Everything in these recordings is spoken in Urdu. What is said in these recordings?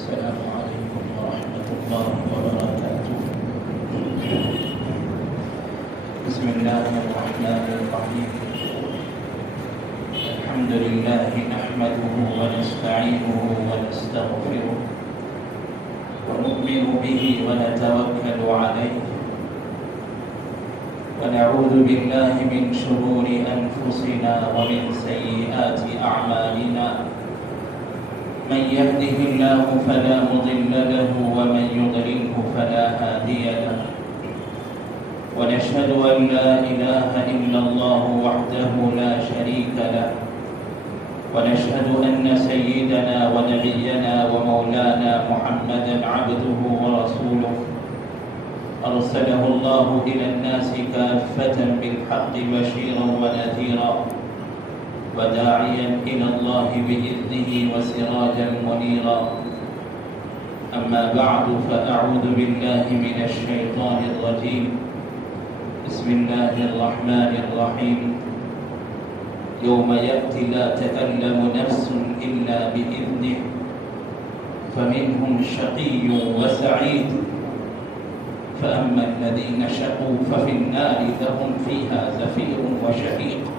السلام عليكم ورحمة الله وبركاته. بسم الله الرحمن الرحيم. الحمد لله نحمده ونستعينه ونستغفره ونؤمن به ونتوكل عليه ونعوذ بالله من شرور أنفسنا ومن سيئات أعمالنا. من يهده الله فلا مضل له ومن يضلله فلا هادي له. ونشهد أن لا إله إلا الله وحده لا شريك له. ونشهد أن سيدنا ونبينا ومولانا محمدا عبده ورسوله أرسله الله إلى الناس كافة بالحق بشيرا ونذيرا وداعيا إلى الله بإذنه وسراجا منيرا. أما بعد فأعوذ بالله من الشيطان الرجيم. بسم الله الرحمن الرحيم. يوم يأتي لا تكلم نفس إلا بإذنه فمنهم شقي وسعيد. فأما الذين شقوا ففي النار لهم فيها زفير وشهيق.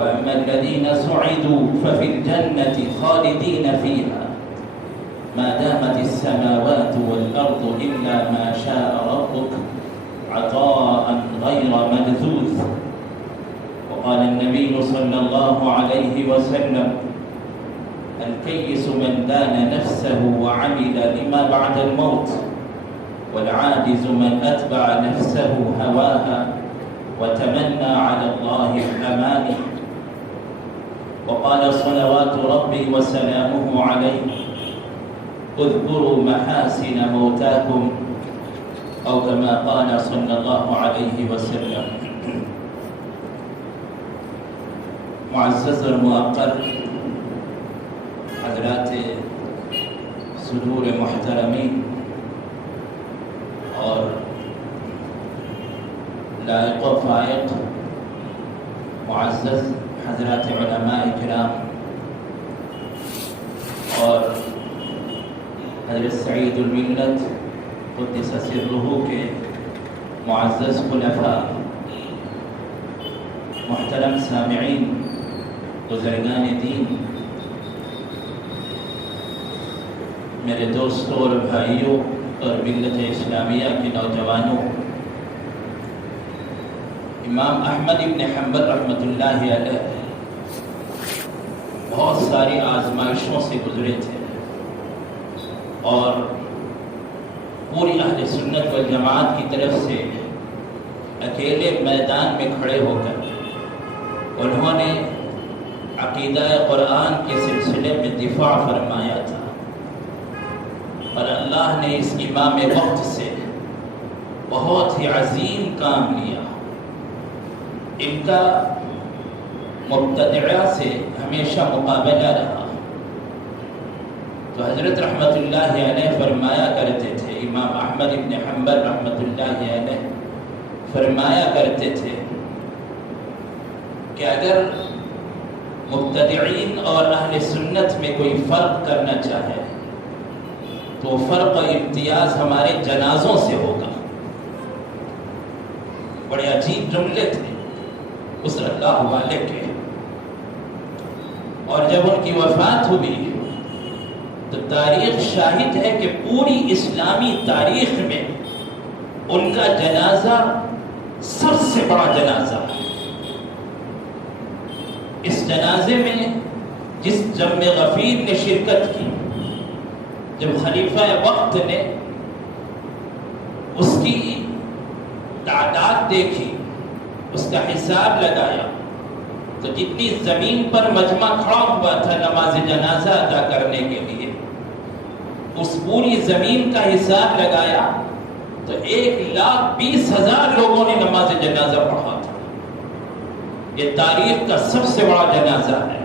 وأما الذين سعدوا ففي الجنة خالدين فيها ما دامت السماوات والأرض إلا ما شاء ربك عطاء غير ملذوذ. وقال النبي صلى الله عليه وسلم: الكيس من دان نفسه وعمل لما بعد الموت، والعاجز من أتبع نفسه هواها وتمنى على الله الأماني. وقال صلوات ربي وسلامه عليه: اذكروا محاسن موتاكم، أو كما قال صلى الله عليه وسلم. معزز اور موقر حضرات صدور محترمین اور لائق و فائق معزز حضرات علماء کرام اور حضرت سعید الملت قدس سرہ کے معزز خلفاء، محترم سامعین، بزرگان دین، میرے دوستوں اور بھائیوں اور ملت اسلامیہ کے نوجوانوں، امام احمد ابن حنبل رحمۃ اللہ علیہ بہت ساری آزمائشوں سے گزرے تھے اور پوری اہل سنت والجماعت کی طرف سے اکیلے میدان میں کھڑے ہو کر انہوں نے عقیدہ قرآن کے سلسلے میں دفاع فرمایا تھا، اور اللہ نے اس امام وقت سے بہت ہی عظیم کام لیا. ان کا مبتدعہ سے ہمیشہ مقابلہ رہا. تو حضرت رحمۃ اللہ علیہ فرمایا کرتے تھے، امام احمد ابن حنبل رحمۃ اللہ علیہ فرمایا کرتے تھے کہ اگر مبتدعین اور اہل سنت میں کوئی فرق کرنا چاہے تو فرق و امتیاز ہمارے جنازوں سے ہوگا. بڑے عجیب جملے تھے اس اللہ والے کے. اور جب ان کی وفات ہوئی تو تاریخ شاہد ہے کہ پوری اسلامی تاریخ میں ان کا جنازہ سب سے بڑا جنازہ ہے. اس جنازے میں جس جم غفیر نے شرکت کی، جب خلیفہ وقت نے اس کی تعداد دیکھی، اس کا حساب لگایا، تو جتنی زمین پر مجمع کھڑا ہوا تھا نماز جنازہ ادا کرنے کے لیے، اس پوری زمین کا حساب لگایا تو 1,20,000 لوگوں نے نماز جنازہ پڑھا تھا. یہ تاریخ کا سب سے بڑا جنازہ ہے.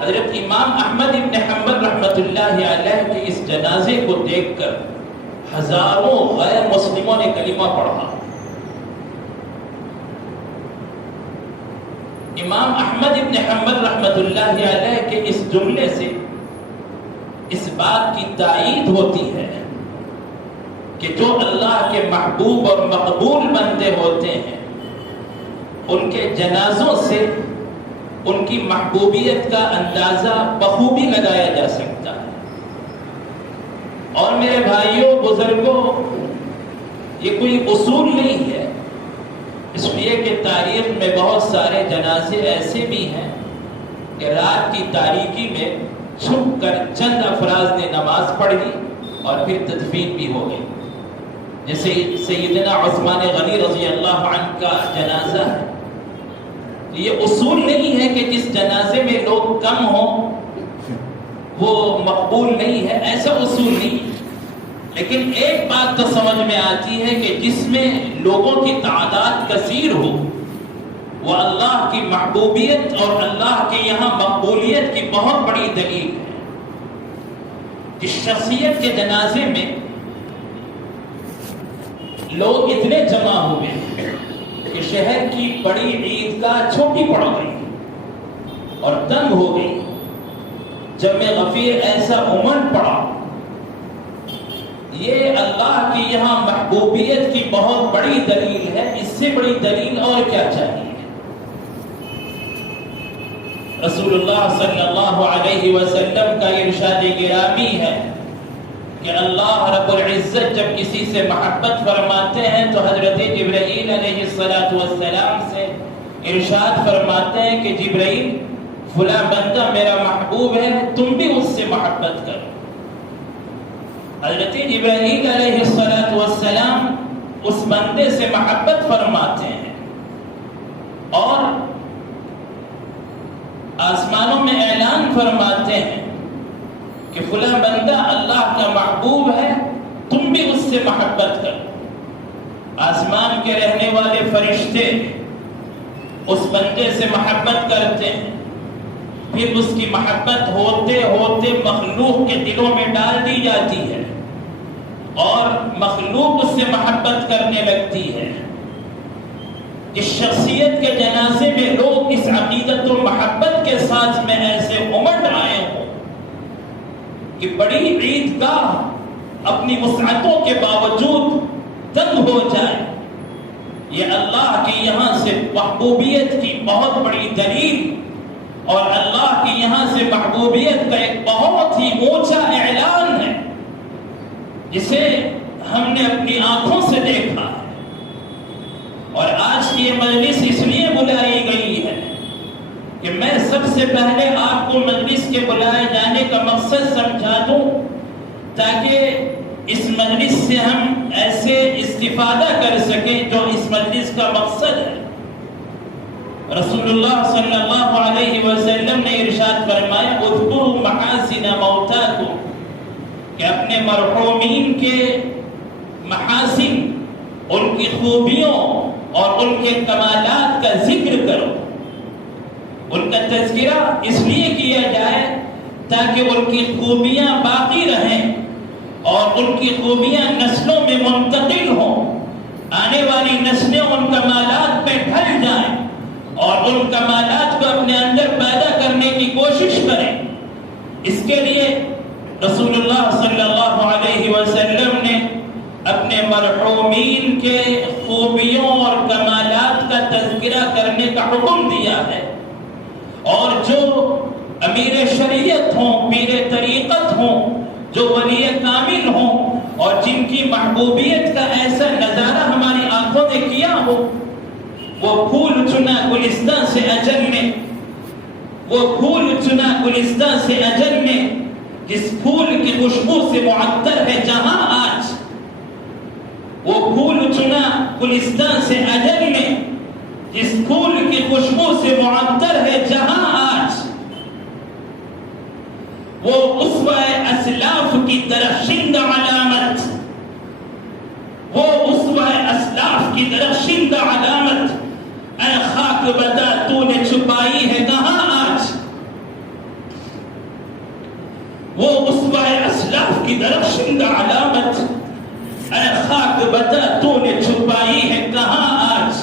حضرت امام احمد ابن حنبل رحمۃ اللہ علیہ کے اس جنازے کو دیکھ کر ہزاروں غیر مسلموں نے کلمہ پڑھا. امام احمد ابن حنبل رحمۃ اللہ علیہ کے اس جملے سے اس بات کی تائید ہوتی ہے کہ جو اللہ کے محبوب اور مقبول بندے ہوتے ہیں ان کے جنازوں سے ان کی محبوبیت کا اندازہ بخوبی لگایا جا سکتا ہے۔ اور میرے بھائیوں بزرگوں، یہ کوئی اصول نہیں ہے، اس لیے کہ تاریخ میں بہت سارے جنازے ایسے بھی ہیں کہ رات کی تاریکی میں چھپ کر چند افراد نے نماز پڑھی اور پھر تدفین بھی ہو گئی، جیسے سیدنا عثمان غنی رضی اللہ عنہ کا جنازہ ہے۔ یہ اصول نہیں ہے کہ جس جنازے میں لوگ کم ہوں وہ مقبول نہیں ہے، ایسا اصول نہیں، لیکن ایک بات تو سمجھ میں آتی ہے کہ جس میں لوگوں کی تعداد کثیر ہو وہ اللہ کی محبوبیت اور اللہ کے یہاں مقبولیت کی بہت بڑی دلیل ہے۔ جس شخصیت کے جنازے میں لوگ اتنے جمع ہوئے کہ شہر کی بڑی عیدگاہ چھوٹی پڑ گئی اور تنگ ہو گئی، جب میں غفیر ایسا عمر پڑا، یہ اللہ کی یہاں محبوبیت کی بہت بڑی دلیل ہے۔ اس سے بڑی دلیل اور کیا چاہیے؟ رسول اللہ صلی اللہ علیہ وسلم کا ارشاد گرامی ہے کہ اللہ رب العزت جب کسی سے محبت فرماتے ہیں تو حضرت جبرائیل علیہ السلام سے ارشاد فرماتے ہیں کہ جبرائیل فلاں بندہ میرا محبوب ہے، تم بھی اس سے محبت کرو۔ حضرت جبرائیل علیہ السلام اس بندے سے محبت فرماتے ہیں اور آسمانوں میں اعلان فرماتے ہیں کہ فلاں بندہ اللہ کا محبوب ہے، تم بھی اس سے محبت کرو۔ آسمان کے رہنے والے فرشتے اس بندے سے محبت کرتے ہیں، پھر اس کی محبت ہوتے ہوتے مخلوق کے دلوں میں ڈال دی جاتی ہے اور مخلوق اس سے محبت کرنے لگتی ہے۔ اس شخصیت کے جنازے میں لوگ اس عقیدت و محبت کے ساتھ میں ایسے امٹ آئے ہوں کہ بڑی عیدگاہ اپنی وسعتوں کے باوجود تنگ ہو جائے، یہ اللہ کے یہاں سے محبوبیت کی بہت بڑی دلیل اور اللہ کے یہاں سے محبوبیت کا ایک بہت ہی اونچا اعلان ہے جسے ہم نے اپنی آنکھوں سے دیکھا ہے۔ اور آج کی یہ مجلس اس لیے بلائی گئی ہے کہ میں سب سے پہلے آپ کو مجلس کے بلائے جانے کا مقصد سمجھا دوں تاکہ اس مجلس سے ہم ایسے استفادہ کر سکیں جو اس مجلس کا مقصد ہے۔ رسول اللہ صلی اللہ علیہ وسلم نے ارشاد فرمایا اذکروا محاسن موتاکم، کہ اپنے مرحومین کے محاسن، ان کی خوبیوں اور ان کے کمالات کا ذکر کرو، ان کا تذکرہ اس لیے کیا جائے تاکہ ان کی خوبیاں باقی رہیں اور ان کی خوبیاں نسلوں میں منتقل ہوں، آنے والی نسلیں ان کمالات پہ ڈھل جائیں اور ان کمالات کو اپنے اندر پیدا کرنے کی کوشش کریں۔ اس کے لیے رسول اللہ صلی اللہ علیہ وسلم نے اپنے مرحومین کے خوبیوں اور کمالات کا تذکرہ کرنے کا حکم دیا ہے، اور جو امیر شریعت ہوں، پیر طریقت ہوں، جو ولی کامل ہوں اور جن کی محبوبیت کا ایسا نظارہ ہماری آنکھوں نے کیا ہو، وہ پھول چنا گلستان سے اجل میں، وہ پھول چنا گلستان سے اجل میں، جس پھول کی خوشبو سے معطر ہے جہاں آج، وہ پھول چنا گلستان سے اجل میں، جس پھول کی خوشبو سے معطر ہے جہاں آج، وہ اسوہ اسلاف کی درخشندہ علامت، وہ اسوہ اسلاف کی درخشندہ علامت، اے خاک بتا تو نے چھپائی ہے کہاں آج، وہ اسوہ اسلاف کی درخشندہ علامت، اے خاک بتا تو نے چھپائی ہے کہاں آج،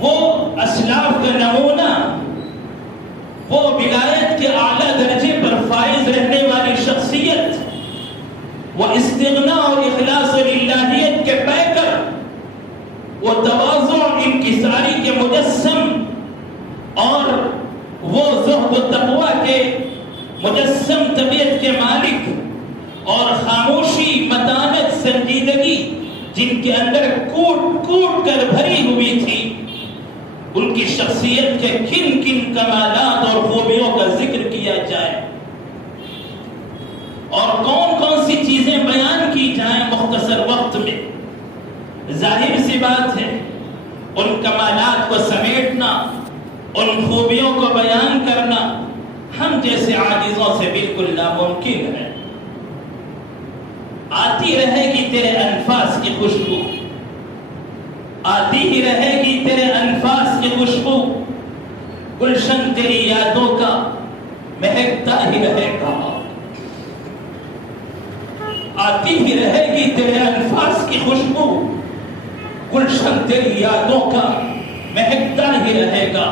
وہ اسلاف کا نمونہ، وہ ولایت کے اعلیٰ درجے پر فائز رہنے والا وہ استغنا اور اخلاص و للہیت کے پیکر، وہ تواضع انکساری کے مجسم اور وہ زہد و تقوی کے مجسم طبیعت کے مالک، اور خاموشی، متانت، سنجیدگی جن کے اندر کوٹ کوٹ کر بھری ہوئی تھی، ان کی شخصیت کے کن کن کمالات اور خوبیوں کا ذکر کیا جائے اور کون کون سی چیزیں بیان کی جائیں مختصر وقت میں، ظاہر سی بات ہے ان کمالات کو سمیٹنا، ان خوبیوں کو بیان کرنا ہم جیسے عاجزوں سے بالکل ناممکن ہے۔ آتی رہے گی تیرے انفاس کی خوشبو، آتی ہی رہے گی تیرے انفاس کی خوشبو، گلشن تیری یادوں کا مہکتا ہی رہے گا، آتی ہی رہے گی تیرے انفاس کی خوشبو، گلشن تیری یادوں کا مہکتا ہی رہے گا۔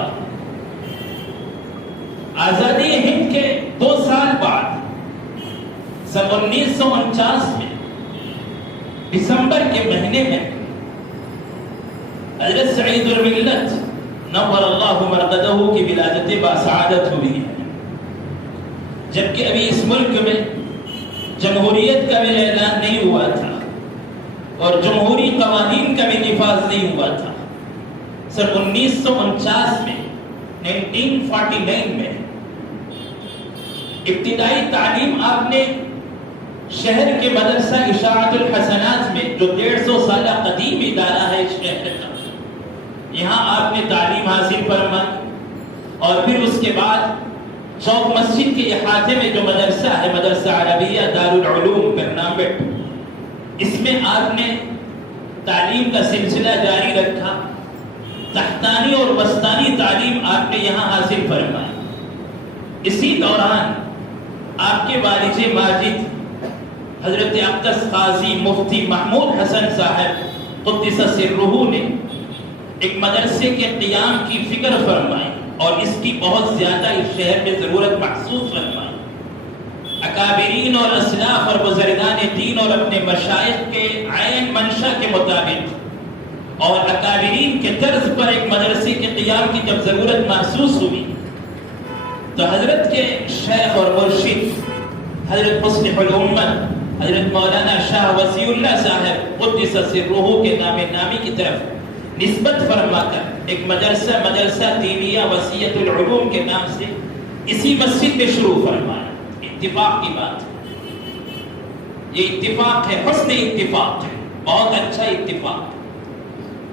آزادی ہند کے 2 سال بعد سن 1949 میں دسمبر کے مہینے میں حضرت سعید الملت نور اللہ مرقدہ کی ولادت باسعادت ہوئی ہے، جبکہ ابھی اس ملک میں جمہوریت کا بھی اعلان نہیں ہوا تھا اور جمہوری قوانین کا بھی نفاذ نہیں ہوا تھا۔ سن 1949 میں 1949 میں ابتدائی تعلیم آپ نے شہر کے مدرسہ اشاعت الحسنات میں، جو 150 سالہ قدیم ادارہ ہے اس شہر کا، یہاں آپ نے تعلیم حاصل فرمائی، اور پھر اس کے بعد چوک مسجد کے احاطے میں جو مدرسہ ہے، مدرسہ عربیہ دارالعلوم برنامبٹ، اس میں آپ نے تعلیم کا سلسلہ جاری رکھا، تحتانی اور وسطانی تعلیم آپ نے یہاں حاصل فرمائی۔ اسی دوران آپ کے والد ماجد حضرت اقدس قاضی مفتی محمود حسن صاحب قدس سرہ نے ایک مدرسے کے قیام کی فکر فرمائی اور اس کی بہت زیادہ اس شہر میں ضرورت محسوس فرمائی۔ اکابرین اور اسلاف اور بزرگان دین اور اپنے مشائخ کے عین منشا کے مطابق اور اکابرین کے طرز پر ایک مدرسے کے قیام کی جب ضرورت محسوس ہوئی تو حضرت کے شیخ اور مرشد حضرت مصلح الامت حضرت مولانا شاہ وسیع اللہ صاحب قدس سرہ کے نام نامی کی طرف نسبت فرما کر ایک مدرسہ دینیہ وسیعۃ العلوم کے نام سے اسی مسجد میں شروع فرمایا۔ اتفاق کی بات ہے، یہ اتفاق ہے، حسن اتفاق ہے، بہت اچھا اتفاق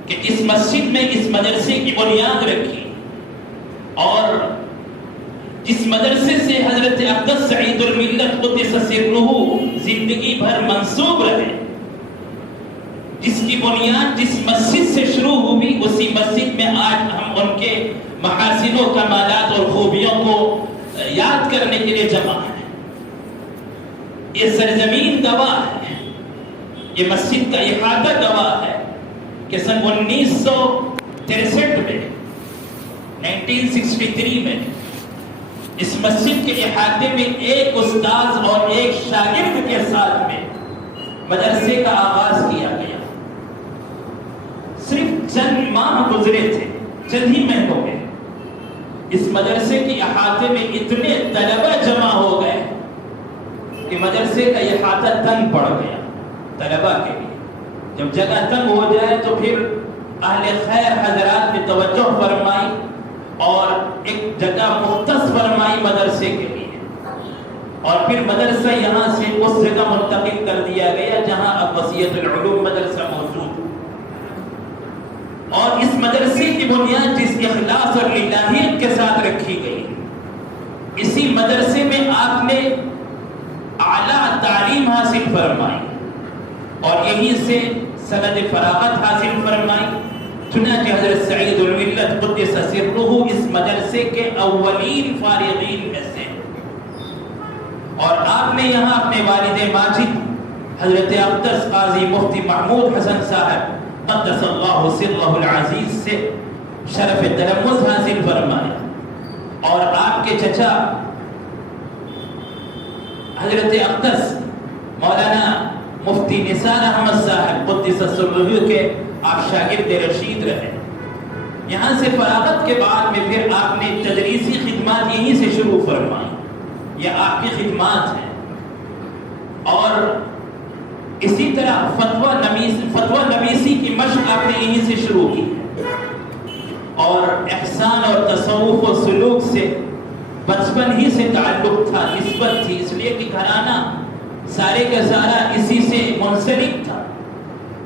کہ اس مسجد میں اس مدرسے کی بنیاد رکھی اور جس مدرسے سے حضرت اقدس سعید الملت قدس سرہ زندگی بھر منسوب رہے، جس کی بنیاد جس مسجد سے شروع ہوئی، اسی مسجد میں آج ہم ان کے محاسن و کمالات اور خوبیوں کو یاد کرنے کے لیے جمع ہیں۔ یہ سرزمین گواہ ہے، یہ مسجد کا احاطہ گواہ ہے کہ سن 1963 میں 1963 میں اس مسجد کے احاطے میں ایک استاذ اور ایک شاگرد کے ساتھ میں مدرسے کا آغاز کیا گیا۔ صرف چند ماہ گزرے تھے، چند ہی مہینوں میں اس مدرسے کے احاطے میں اتنے طلبہ جمع ہو گئے کہ مدرسے کا احاطہ تنگ پڑ گیا طلبہ کے لیے۔ جب جگہ تنگ ہو جائے تو پھر اہل خیر حضرات نے توجہ فرمائی اور ایک جگہ مختص فرمائی مدرسے کے لیے، اور پھر مدرسہ یہاں سے اس جگہ منتقل کر دیا گیا جہاں اب وسیعۃ العلوم مدرسہ موجود۔ اور اس مدرسے کی بنیاد جس اخلاص اور للہیت کے ساتھ رکھی گئی، اسی مدرسے میں آپ نے اعلیٰ تعلیم حاصل فرمائی اور یہیں سے سند فراغت حاصل فرمائی۔ چنانچہ حضرت سعید الملت قدس سرہ اس مدرسے کے اولین فارغین میں سے، اور آپ نے یہاں اپنے والد ماجد حضرت اقدس قاضی مفتی محمود حسن صاحب قدس اللہ سرہ العزیز سے شرف تلمذ حاصل فرمایا، اور آپ کے چچا حضرت اقدس مولانا مفتی نثار احمد صاحب قدس سرہ کے آپ شاگرد رشید رہے. یہاں سے فراغت کے بعد میں پھر آپ نے تدریسی خدمات یہیں سے شروع فرمائی. یہ آپ کی خدمات ہیں. اور اسی طرح فتویٰ نویسی کی مشق آپ نے یہیں سے شروع کی. اور احسان اور تصوف و سلوک سے بچپن ہی سے تعلق تھا، نسبت تھی، اس لیے کہ گھرانہ سارے کا سارا اسی سے منسلک تھا.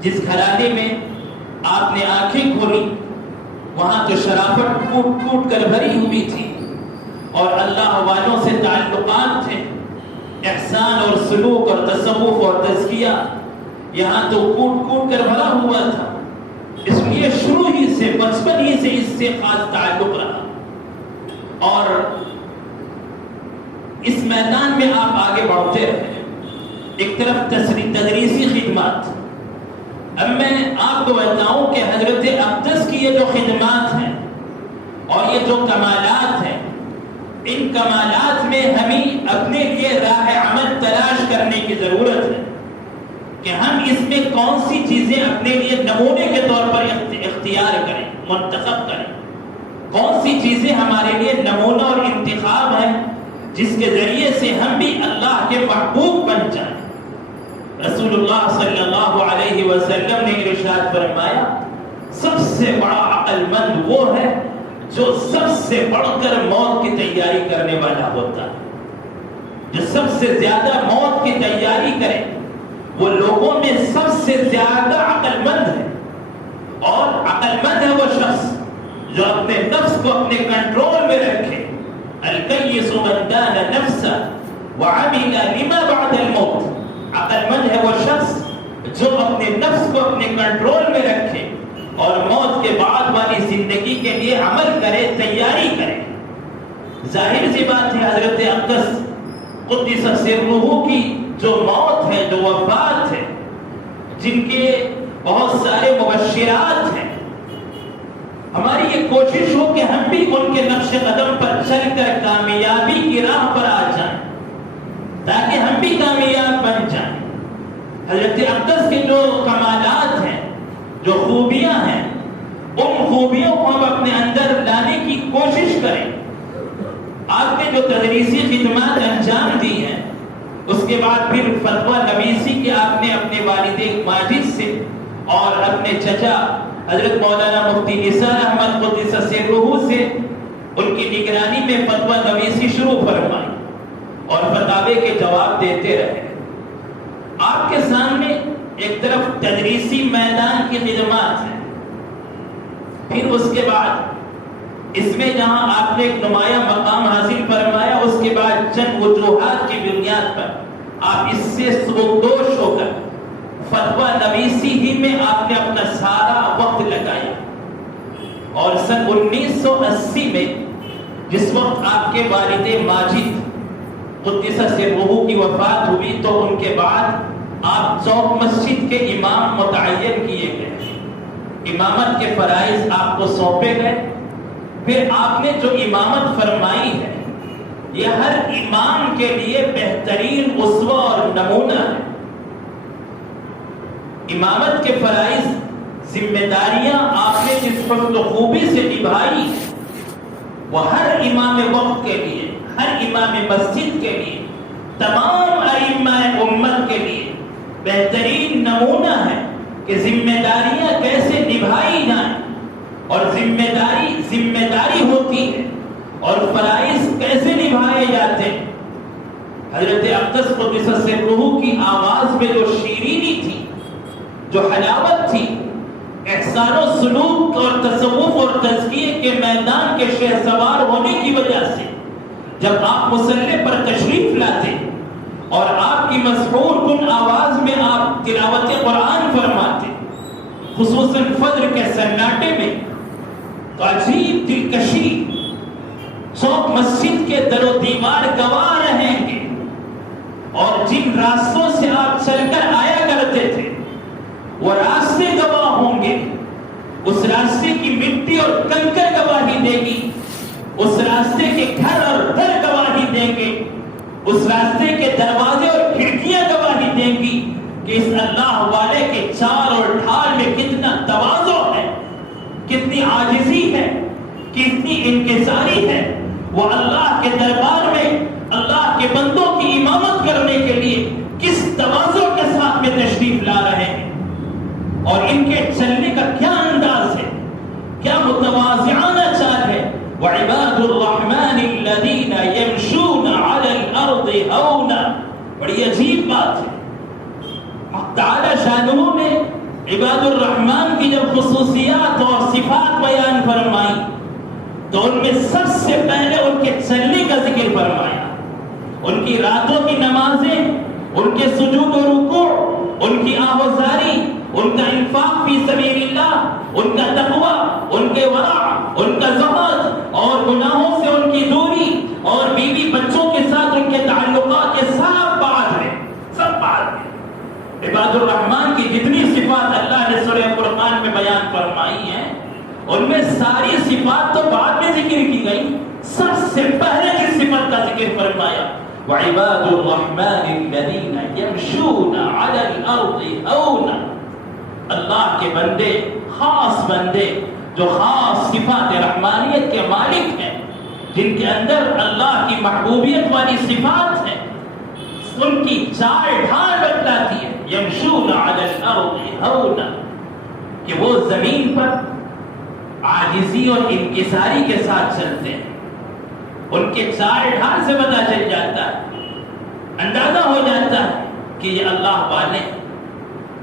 جس گھرانے میں آپ نے آنکھیں کھولی وہاں تو شرافت کوٹ کوٹ کر بھری ہوئی تھی اور اللہ والوں سے تعلقات تھے. احسان اور سلوک اور تصوف اور تزکیہ یہاں تو کوٹ کوٹ کر بھرا ہوا تھا. اس لیے شروع ہی سے بچپن ہی سے اس سے خاص تعلق رہا. اور اس میدان میں آپ آگے بڑھتے رہے. ایک طرف تدریسی خدمات. اب میں آپ کو بتاؤں کہ حضرت اقدس کی یہ جو خدمات ہیں اور یہ جو کمالات ہیں، ان کمالات میں ہمیں اپنے لیے راہ عمل تلاش کرنے کی ضرورت ہے کہ ہم اس میں کون سی چیزیں اپنے لیے نمونے کے طور پر اختیار کریں، منتخب کریں. کون سی چیزیں ہمارے لیے نمونہ اور انتخاب ہیں جس کے ذریعے سے ہم بھی اللہ کے محبوب بن جائیں. رسول اللہ صلی اللہ علیہ وسلم نے ارشاد فرمایا سب سے بڑا عقل مند وہ ہے جو سب سے بڑھ کر موت کی تیاری کرنے والا ہوتا ہے. جو سب سے زیادہ موت کی تیاری کرے وہ لوگوں میں سب سے زیادہ عقل مند ہے. اور عقل مند ہے وہ شخص جو اپنے نفس کو اپنے کنٹرول میں رکھے. الکیس من دان نفسہ وعمل لما بعد الموت. عقل مند ہے وہ شخص جو اپنے نفس کو اپنے کنٹرول میں رکھے اور موت کے بعد والی زندگی کے لیے عمل کرے، تیاری کرے. ظاہر سی بات ہے حضرت اقدس قدس سرہ کی جو موت ہے، جو وفات ہے، جن کے بہت سارے مبشرات ہیں، ہماری یہ کوشش ہو کہ ہم بھی ان کے نقش قدم پر چل کر کامیابی کی راہ پر آ جائیں تاکہ ہم بھی کامیاب بن جائیں. حضرت اقدس کے جو کمالات ہیں، جو خوبیاں ہیں، ان خوبیوں کو ہم اپنے اندر لانے کی کوشش کریں. آپ نے جو تدریسی خدمات انجام دی ہیں، اس کے بعد پھر فتویٰ نویسی کے آپ نے اپنے والد ماجد سے اور اپنے چچا حضرت مولانا مفتی نثار احمد قدس سرہ سے ان کی نگرانی میں فتویٰ نویسی شروع فرمائی اور فتاوے کے جواب دیتے رہے. آپ کے سامنے ایک طرف تدریسی میدان کی خدمات ہیں، پھر اس کے بعد اس میں جہاں آپ نے ایک نمایاں مقام حاصل فرمایا، اس کے بعد چند وجوہات کی بنیاد پر آپ اس سے سبکدوش ہو کر فتویٰ نویسی ہی میں آپ نے اپنا سارا وقت لگایا. اور سن 1980 میں جس وقت آپ کے والد ماجد قدس سرہ کی وفات ہوئی تو ان کے بعد آپ چوک مسجد کے امام متعین کیے گئے. امامت کے فرائض آپ کو سونپے گئے. پھر آپ نے جو امامت فرمائی ہے یہ ہر امام کے لیے بہترین اسوہ اور نمونہ ہے. امامت کے فرائض، ذمہ داریاں آپ نے جس حسن و خوبی سے نبھائی وہ ہر امام وقت کے لیے، ہر امام مسجد کے لیے، تمام ائمہ امت کے لیے بہترین نمونہ ہے کہ ذمہ داریاں کیسے نبھائی جائیں اور ذمہ داری ہوتی ہے اور فرائض کیسے نبھائے جاتے ہیں. حضرت اقدس قدس سرہ کی آواز میں جو شیرینی تھی، جو حلاوت تھی، احسان و سلوک اور تصوف اور تزکیے کے میدان کے شہسوار ہونے کی وجہ سے جب آپ مصلی پر تشریف لاتے اور آپ کی مسحور کن آواز میں آپ تلاوت قرآن فرماتے، خصوصاً فجر کے سناٹے میں، تو عجیب دلکشی چوک مسجد کے در و دیوار گواہ رہیں گے. اور جن راستوں سے آپ چل کر آیا کرتے تھے وہ راستے گواہ ہوں گے. اس راستے کی مٹی اور کنکر گواہی دے گی، اس راستے کے گھر اور در گواہی دیں گے، اس راستے کے دروازے اور کھڑکیاں گواہی دیں گی کہ اس اللہ والے کے چال اور ڈھال میں کتنا تواضع ہے، کتنی عاجزی ہے، کتنی انکساری ہے. وہ اللہ کے دربار میں اللہ کے بندوں کی امامت کرنے کے لیے کس تواضع کے ساتھ میں تشریف لا رہے ہیں، اور ان کے چلنے کا کیا انداز ہے، کیا متواضعانہ چال ہے. وعباد الرحمن الذین یمشون علی الارض ہونا. بڑی عجیب بات ہے. تعالی شانہ نے عباد الرحمن کی جب خصوصیات اور صفات بیان فرمائی تو ان میں سب سے پہلے ان کے چلنے کا ذکر فرمایا. ان کی راتوں کی نمازیں، ان کے سجود و رکوع، ان کی آہوزاری، ان کا انفاق فی سبیل اللہ، ان کا تقوی، ان کے ورع، ان کا زہد اور گناہوں سے ان کی دوری، اور بیوی بچوں کے ساتھ ان کے تعلقات، یہ سب بات ہے، سب بات ہے. عباد الرحمن کی جتنی صفات اللہ نے سورہ فرقان میں بیان فرمائی ہیں، ان میں ساری صفات تو بعد میں ذکر کی گئی، سب سے پہلے کس صفت کا ذکر فرمایا؟ وعباد الرحمن الذین یمشون علی الارض ہونا. اللہ کے بندے، خاص بندے جو خاص صفات رحمانیت کے مالک ہیں، جن کے اندر اللہ کی محبوبیت والی صفات ہیں، ان کی چال ڈھال بتلاتی ہے. یمشون علی الارض ہونا، کہ وہ زمین پر عاجزی اور انکساری کے ساتھ چلتے ہیں. ان کے چال ڈھال سے پتہ چل جاتا ہے، اندازہ ہو جاتا ہے کہ یہ اللہ والے،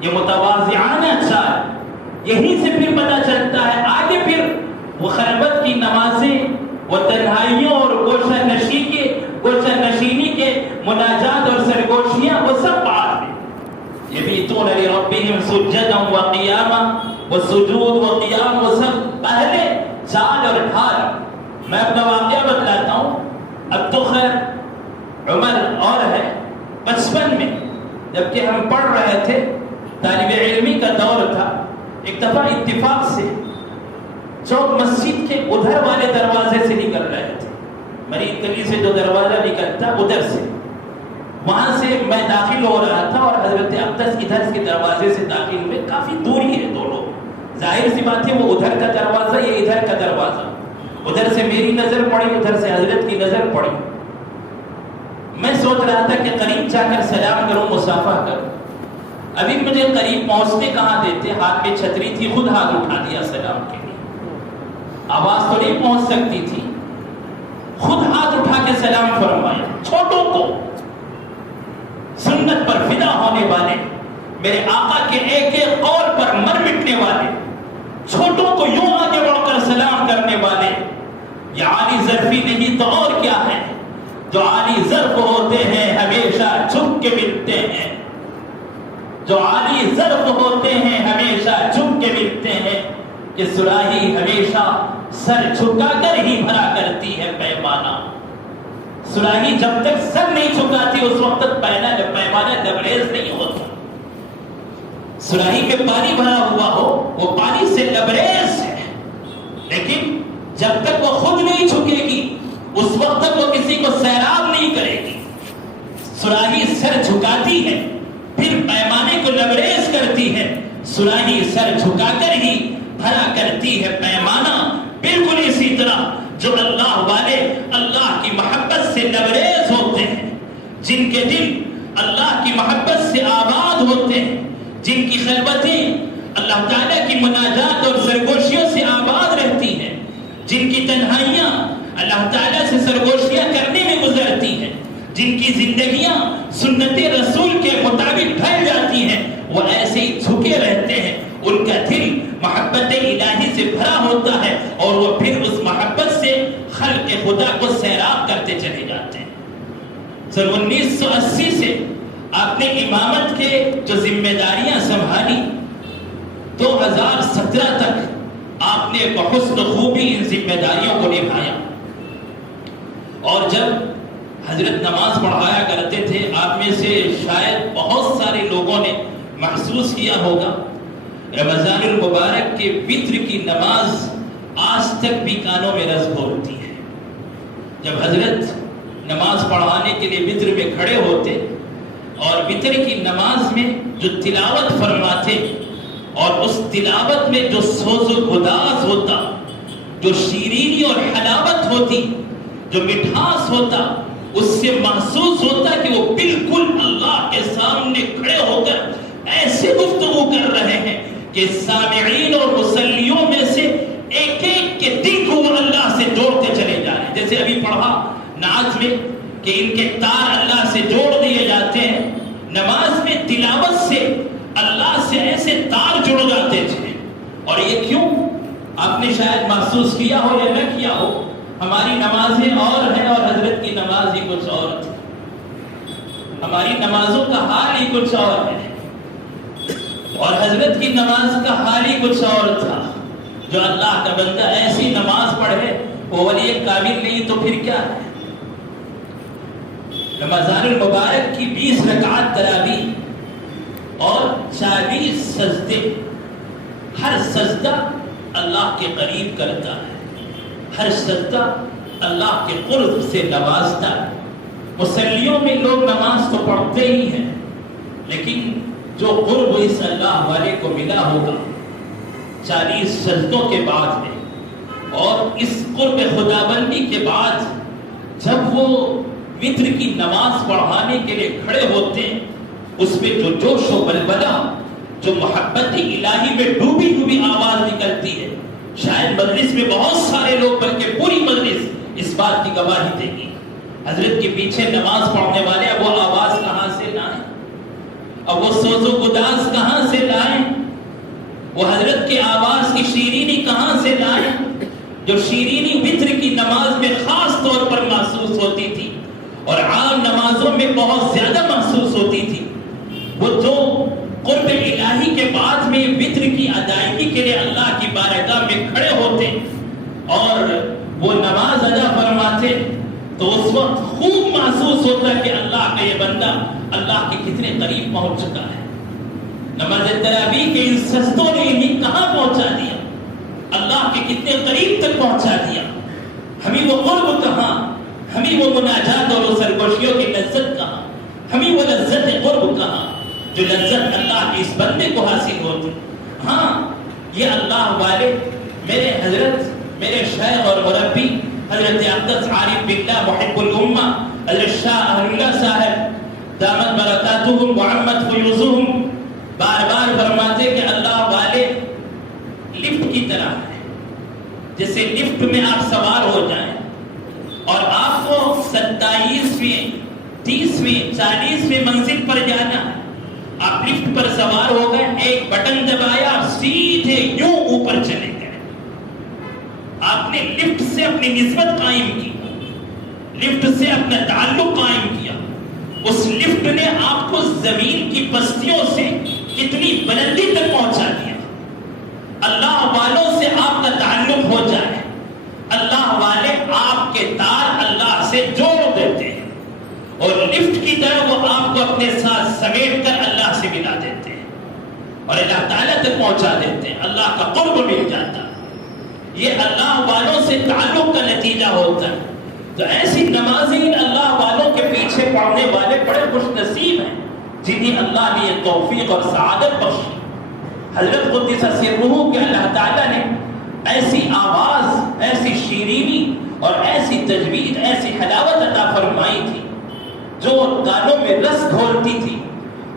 یہ متواضعانہ چال. یہیں سے پھر پتہ چلتا ہے آگے پھر وہ خلوت کی نمازیں، وہ تنہائیوں اور گوشہ نشینی کے مناجات اور سرگوشیاں، وہ سب بات ہے. یبیتون لربہم سجدا وقیاما، وہ سجود و قیام، وہ سب پہلے چال اور ڈھال. میں اپنا واقعہ بتلاتا ہوں. اب تو خیر عمر اور ہے، بچپن میں جبکہ ہم پڑھ رہے تھے، طالب علمی کا دور تھا، ایک دفعہ اتفاق سے چوک مسجد کے ادھر والے دروازے سے نکل رہے تھے. مرید گلی سے جو دروازہ نکلتا ادھر سے، وہاں سے میں داخل ہو رہا تھا، اور حضرت اقدس ادھر کے دروازے سے داخل ہوئے. کافی دوری ہے دونوں، ظاہر سی بات ہے وہ ادھر کا دروازہ، یہ ادھر کا دروازہ. ادھر سے میری نظر پڑی، ادھر سے حضرت کی نظر پڑی. میں سوچ رہا تھا کہ قریب جا کر سلام کروں، مصافحہ کروں. ابھی مجھے قریب پہنچتے کہاں دیتے، ہاتھ میں چھتری تھی، خود ہاتھ اٹھا دیا سلام کے لیے. آواز تو نہیں پہنچ سکتی تھی، خود ہاتھ اٹھا کے سلام فرمایا. چھوٹوں کو، سنت پر فدا ہونے والے، میرے آقا کے ایک ایک قول پر مر مٹنے والے، چھوٹوں کو یوں آگے بڑھ کر سلام کرنے والے، یہ عالی ظرفی نہیں تو اور کیا ہے. جو عالی ظرف ہوتے ہیں ہمیشہ جھک کے ملتے ہیں، جو عالی ظرف ہوتے ہیں ہمیشہ جھک کے ملتے ہیں. کہ سراہی ہمیشہ سر جھکا کر ہی بھرا کرتی ہے پیمانہ. سراہی جب تک سر نہیں جھکاتی اس وقت تک پیمانہ لبریز نہیں ہوتا. سراہی میں پانی بھرا ہوا ہو وہ پانی سے لبریز ہے، لیکن جب تک وہ خود نہیں جھکے گی اس وقت تک وہ کسی کو سیراب نہیں کرے گی. سراہی سر جھکاتی ہے پھر پیمانے کو لبریز کرتی ہے. سراہی سر جھکا کر ہی بھرا کرتی ہے پیمانہ. بالکل اسی طرح جو اللہ والے اللہ کی محبت سے لبریز ہوتے ہیں، جن کے دل اللہ کی محبت سے آباد ہوتے ہیں، جن کی خلوتیں اللہ تعالیٰ کی مناجات اور سرگوشیوں سے آباد رہتی ہیں، جن کی تنہائیاں اللہ تعالیٰ سے سرگوشیاں کرنے میں گزرتی ہیں، جن کی زندگیاں سنت رسول کے مطابق ڈھل جاتی ہیں، وہ ایسے ہی جھکے رہتے ہیں. ان کا دل محبت الہی سے بھرا ہوتا ہے اور وہ پھر اس محبت سے خلق خدا کو سیراب کرتے چلے جاتے ہیں. سن 1980 سے آپ نے امامت کے جو ذمہ داریاں سنبھالی، 2017 تک آپ نے بحسن خوبی ان ذمہ داریوں کو نبھایا. اور جب حضرت نماز پڑھایا کرتے تھے، آپ میں سے شاید بہت سارے لوگوں نے محسوس کیا ہوگا، رمضان المبارک کے وتر کی نماز آج تک بھی کانوں میں رس گھولتی ہے. جب حضرت نماز پڑھانے کے لیے وتر میں کھڑے ہوتے اور وتر کی نماز میں جو تلاوت فرماتے اور اس تلاوت میں جو سوز و گداز ہوتا، جو شیرینی اور حلاوت ہوتی، جو مٹھاس ہوتا، اس سے محسوس ہوتا کہ وہ بالکل اللہ کے سامنے کھڑے ہو کر ایسے گفتگو کر رہے ہیں کہ سامعین اور مصلیوں میں سے ایک ایک کے دل کو وہ اللہ سے جوڑتے چلے جا رہے ہیں. جیسے ابھی پڑھا نعت میں کہ ان کے تار اللہ سے جوڑ دیے جاتے ہیں، نماز میں تلاوت سے اللہ سے ایسے تار جڑ جاتے تھے. اور یہ کیوں؟ آپ نے شاید محسوس کیا ہو یا نہ کیا ہو، ہماری نمازیں اور ہیں اور حضرت کی نماز ہی کچھ اور تھی. ہماری نمازوں کا حال ہی کچھ اور ہے اور حضرت کی نماز کا حال ہی کچھ اور تھا. جو اللہ کا بندہ ایسی نماز پڑھے وہ ولی کامل نہیں تو پھر کیا ہے؟ رمضان المبارک کی 20 رکعات تراویح اور 40 سجدے، ہر سجدہ اللہ کے قریب کرتا ہے، ہر سجدہ اللہ کے قرب سے نوازتا ہے. مصلیوں میں لوگ نماز تو پڑھتے ہی ہیں، لیکن جو قرب اس اللہ والے کو ملا ہوگا 40 سجدوں کے بعد میں اور اس قرب خداوندی کے بعد جب وہ وتر کی نماز پڑھانے کے لیے کھڑے ہوتے ہیں، اس میں جو جوش و بلبلہ، جو محبت الہی میں ڈوبی ڈوبی آواز نکلتی ہے، شاید مجلس میں بہت سارے لوگ بلکہ پوری مجلس اس بات کی گواہی دے گی. حضرت کے پیچھے نماز پڑھنے والے اب وہ آواز کہاں سے لائیں، اب وہ سوز و گداز کہاں سے لائیں، وہ حضرت کی آواز کی شیرینی کہاں سے لائیں، جو شیرینی وتر کی نماز میں خاص طور پر محسوس ہوتی تھی اور عام نمازوں میں بہت زیادہ محسوس ہوتی تھی. وہ جو قرب الہی کے بعد میں وتر کی ادائیگی کے لیے اللہ کی بارگاہ میں کھڑے ہوتے اور وہ نماز ادا فرماتے تو اس وقت خوب محسوس ہوتا کہ اللہ کا یہ بندہ اللہ کے کتنے قریب پہنچ چکا ہے. نماز تراویح کے ان سجدوں نے انہیں کہاں پہنچا دیا، اللہ کے کتنے قریب تک پہنچا دیا. ہمیں وہ قرب کہاں، ہمیں وہ مناجات اور وہ سرگوشیوں کی لذت کہاں، ہمیں وہ لذت قرب کہاں جو لذت اللہ کے اس بندے کو حاصل ہوتی. ہاں یہ اللہ والے میرے حضرت، میرے شیخ اور مربی حضرت اقدس عارف باللہ محب الامہ حضرت شاہ اہل اللہ صاحب دامت برکاتہم وعمت فیوزہم بار بار فرماتے کہ اللہ والے لفٹ کی طرح ہے. جیسے لفٹ میں آپ سوار ہو جائیں اور آپ کو 27ویں 30ویں 40ویں منزل پر جانا ہے، آپ لفٹ پر سوار ہو گئے، ایک بٹن دبایا، آپ سیدھے یوں اوپر چلے گئے. آپ نے لفٹ سے اپنی نسبت قائم کی، لفٹ سے اپنا تعلق قائم کیا. اس لفٹ نے آپ کو زمین کی پستیوں سے کتنی بلندی تک پہنچا دیا. اللہ والوں سے آپ کا تعلق ہو جائے، اللہ والے آپ کے تار اللہ سے جوڑ دیتے ہیں اور لفٹ کی طرح وہ آپ کو اپنے ساتھ سمیٹ کر اللہ سے ملا دیتے ہیں اور اللہ تعالیٰ تک پہنچا دیتے ہیں. اللہ کا قرب مل جاتا. یہ اللہ والوں سے تعلق کا نتیجہ ہوتا ہے. تو ایسی نمازیں اللہ والوں کے پیچھے پڑھنے والے بڑے خوش نصیب ہیں جنہیں اللہ نے یہ توفیق اور سعادت بخشی. حضرت قدس سرہ کہ اللہ تعالیٰ نے ایسی آواز، ایسی شیرینی اور ایسی تجوید، ایسی حلاوت عطا فرمائی تھی جو گانوں میں رس گھولتی تھی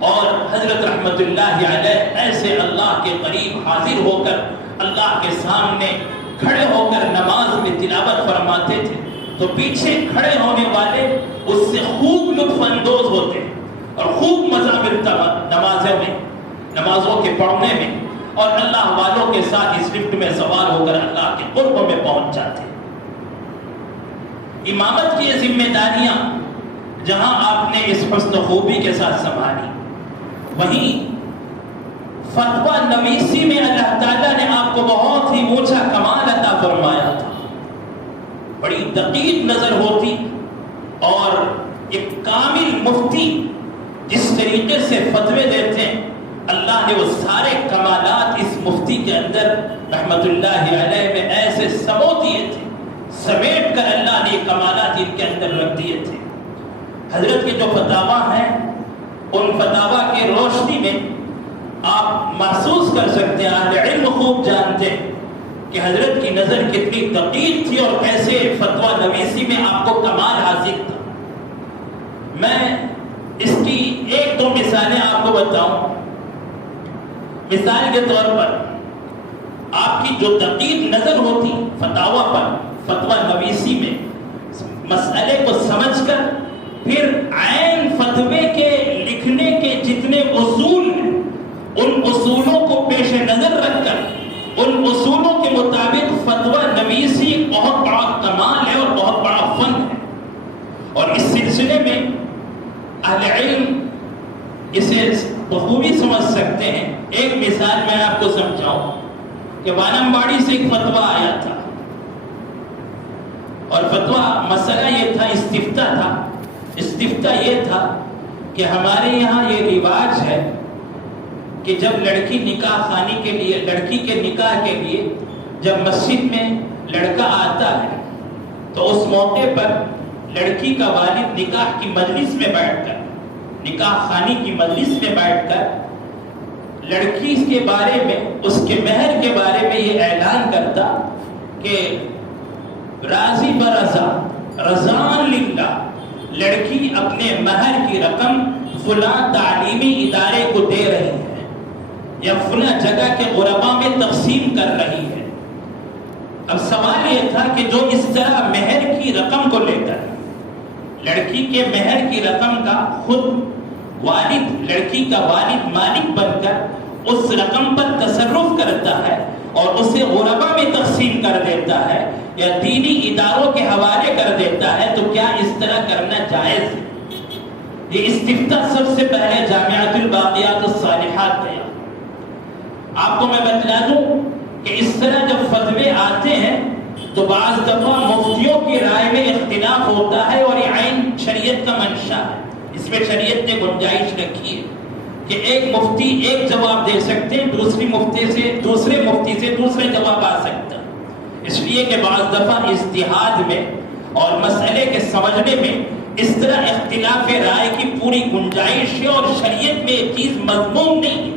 اور حضرت رحمت اللہ علیہ ایسے اللہ کے قریب حاضر ہو کر اللہ کے سامنے کھڑے ہو کر نماز میں تلاوت فرماتے تھے تو پیچھے کھڑے ہونے والے اس سے خوب لطف اندوز ہوتے اور خوب مزہ ملتا نمازوں کے پڑھنے میں اور اللہ والوں کے ساتھ اس لفٹ میں سوار ہو کر اللہ کے قرب میں پہنچ جاتے. امامت کی ذمہ داریاں جہاں آپ نے اس حسن خوبی کے ساتھ سنبھالی، وہیں فتویٰ نویسی میں اللہ تعالیٰ نے آپ کو بہت ہی اونچا کمال عطا فرمایا تھا. بڑی دقیق نظر ہوتی اور ایک کامل مفتی جس طریقے سے فتوے دیتے ہیں اللہ نے وہ سارے کمالات اس مفتی کے اندر رحمت اللہ علیہ میں ایسے سمو دیے تھے، سمیٹ کر اللہ نے کمالات ان کے اندر رکھ دیے تھے. حضرت کے جو فتاوا ہیں ان فتاوا کے روشنی میں آپ محسوس کر سکتے ہیں، اہل علم خوب جانتے ہیں کہ حضرت کی نظر کتنی دقیق تھی اور کیسے فتویٰ نویسی میں آپ کو کمال حاصل تھا۔ میں اس کی ایک دو مثالیں آپ کو بتاؤں۔ مثال کے طور پر آپ کی جو دقیق نظر ہوتی فتاوا پر، فتویٰ نویسی میں مسئلے کو سمجھ کر پھر عین فتوے کے لکھنے کے جتنے اصول ہیں ان اصولوں کو پیش نظر رکھ کر ان اصولوں کے مطابق فتویٰ نویسی بہت بڑا کمال ہے اور بہت بڑا فن ہے، اور اس سلسلے میں اہل علم اسے بخوبی سمجھ سکتے ہیں۔ ایک مثال میں آپ کو سمجھاؤں کہ وانمباڑی سے ایک فتویٰ آیا تھا، اور فتویٰ مسئلہ یہ تھا، استفتاء تھا۔ استفتاء یہ تھا کہ ہمارے یہاں یہ رواج ہے کہ جب لڑکی نکاح خوانی کے لیے، لڑکی کے نکاح کے لیے جب مسجد میں لڑکا آتا ہے تو اس موقع پر لڑکی کا والد نکاح کی مجلس میں بیٹھ کر، نکاح خوانی کی مجلس میں بیٹھ کر لڑکی کے بارے میں، اس کے مہر کے بارے میں یہ اعلان کرتا کہ راضی برضا رضان للہ، لڑکی اپنے مہر کی رقم فلاں تعلیمی ادارے کو دے رہی ہے یا فلاں جگہ کے غرباء میں تقسیم کر رہی ہے۔ اب سوال یہ تھا کہ جو اس طرح مہر کی رقم کو لے کر، لڑکی کے مہر کی رقم کا خود والد، لڑکی کا والد مالک بن کر اس رقم پر تصرف کرتا ہے اور اسے غرباء میں تقسیم کر دیتا ہے یا دینی اداروں کے حوالے کر دیتا ہے، تو کیا اس طرح کرنا جائز ہے؟ یہ استفتاء سب سے پہلے جامعۃ الباقیات الصالحات گیا۔ آپ کو میں بتلا دوں کہ اس طرح جب فتوے آتے ہیں تو بعض دفعہ مفتیوں کی رائے میں اختلاف ہوتا ہے، اور یہ عین شریعت کا منشا ہے۔ اس میں شریعت نے گنجائش رکھی ہے کہ ایک مفتی ایک جواب دے سکتے ہیں، دوسرے مفتی سے دوسرے جواب آ سکتا ہے، اس لیے کہ بعض دفعہ اجتہاد میں اور مسئلے کے سمجھنے میں اس طرح اختلاف رائے کی پوری گنجائش ہے، اور شریعت میں یہ چیز مذموم نہیں ہے،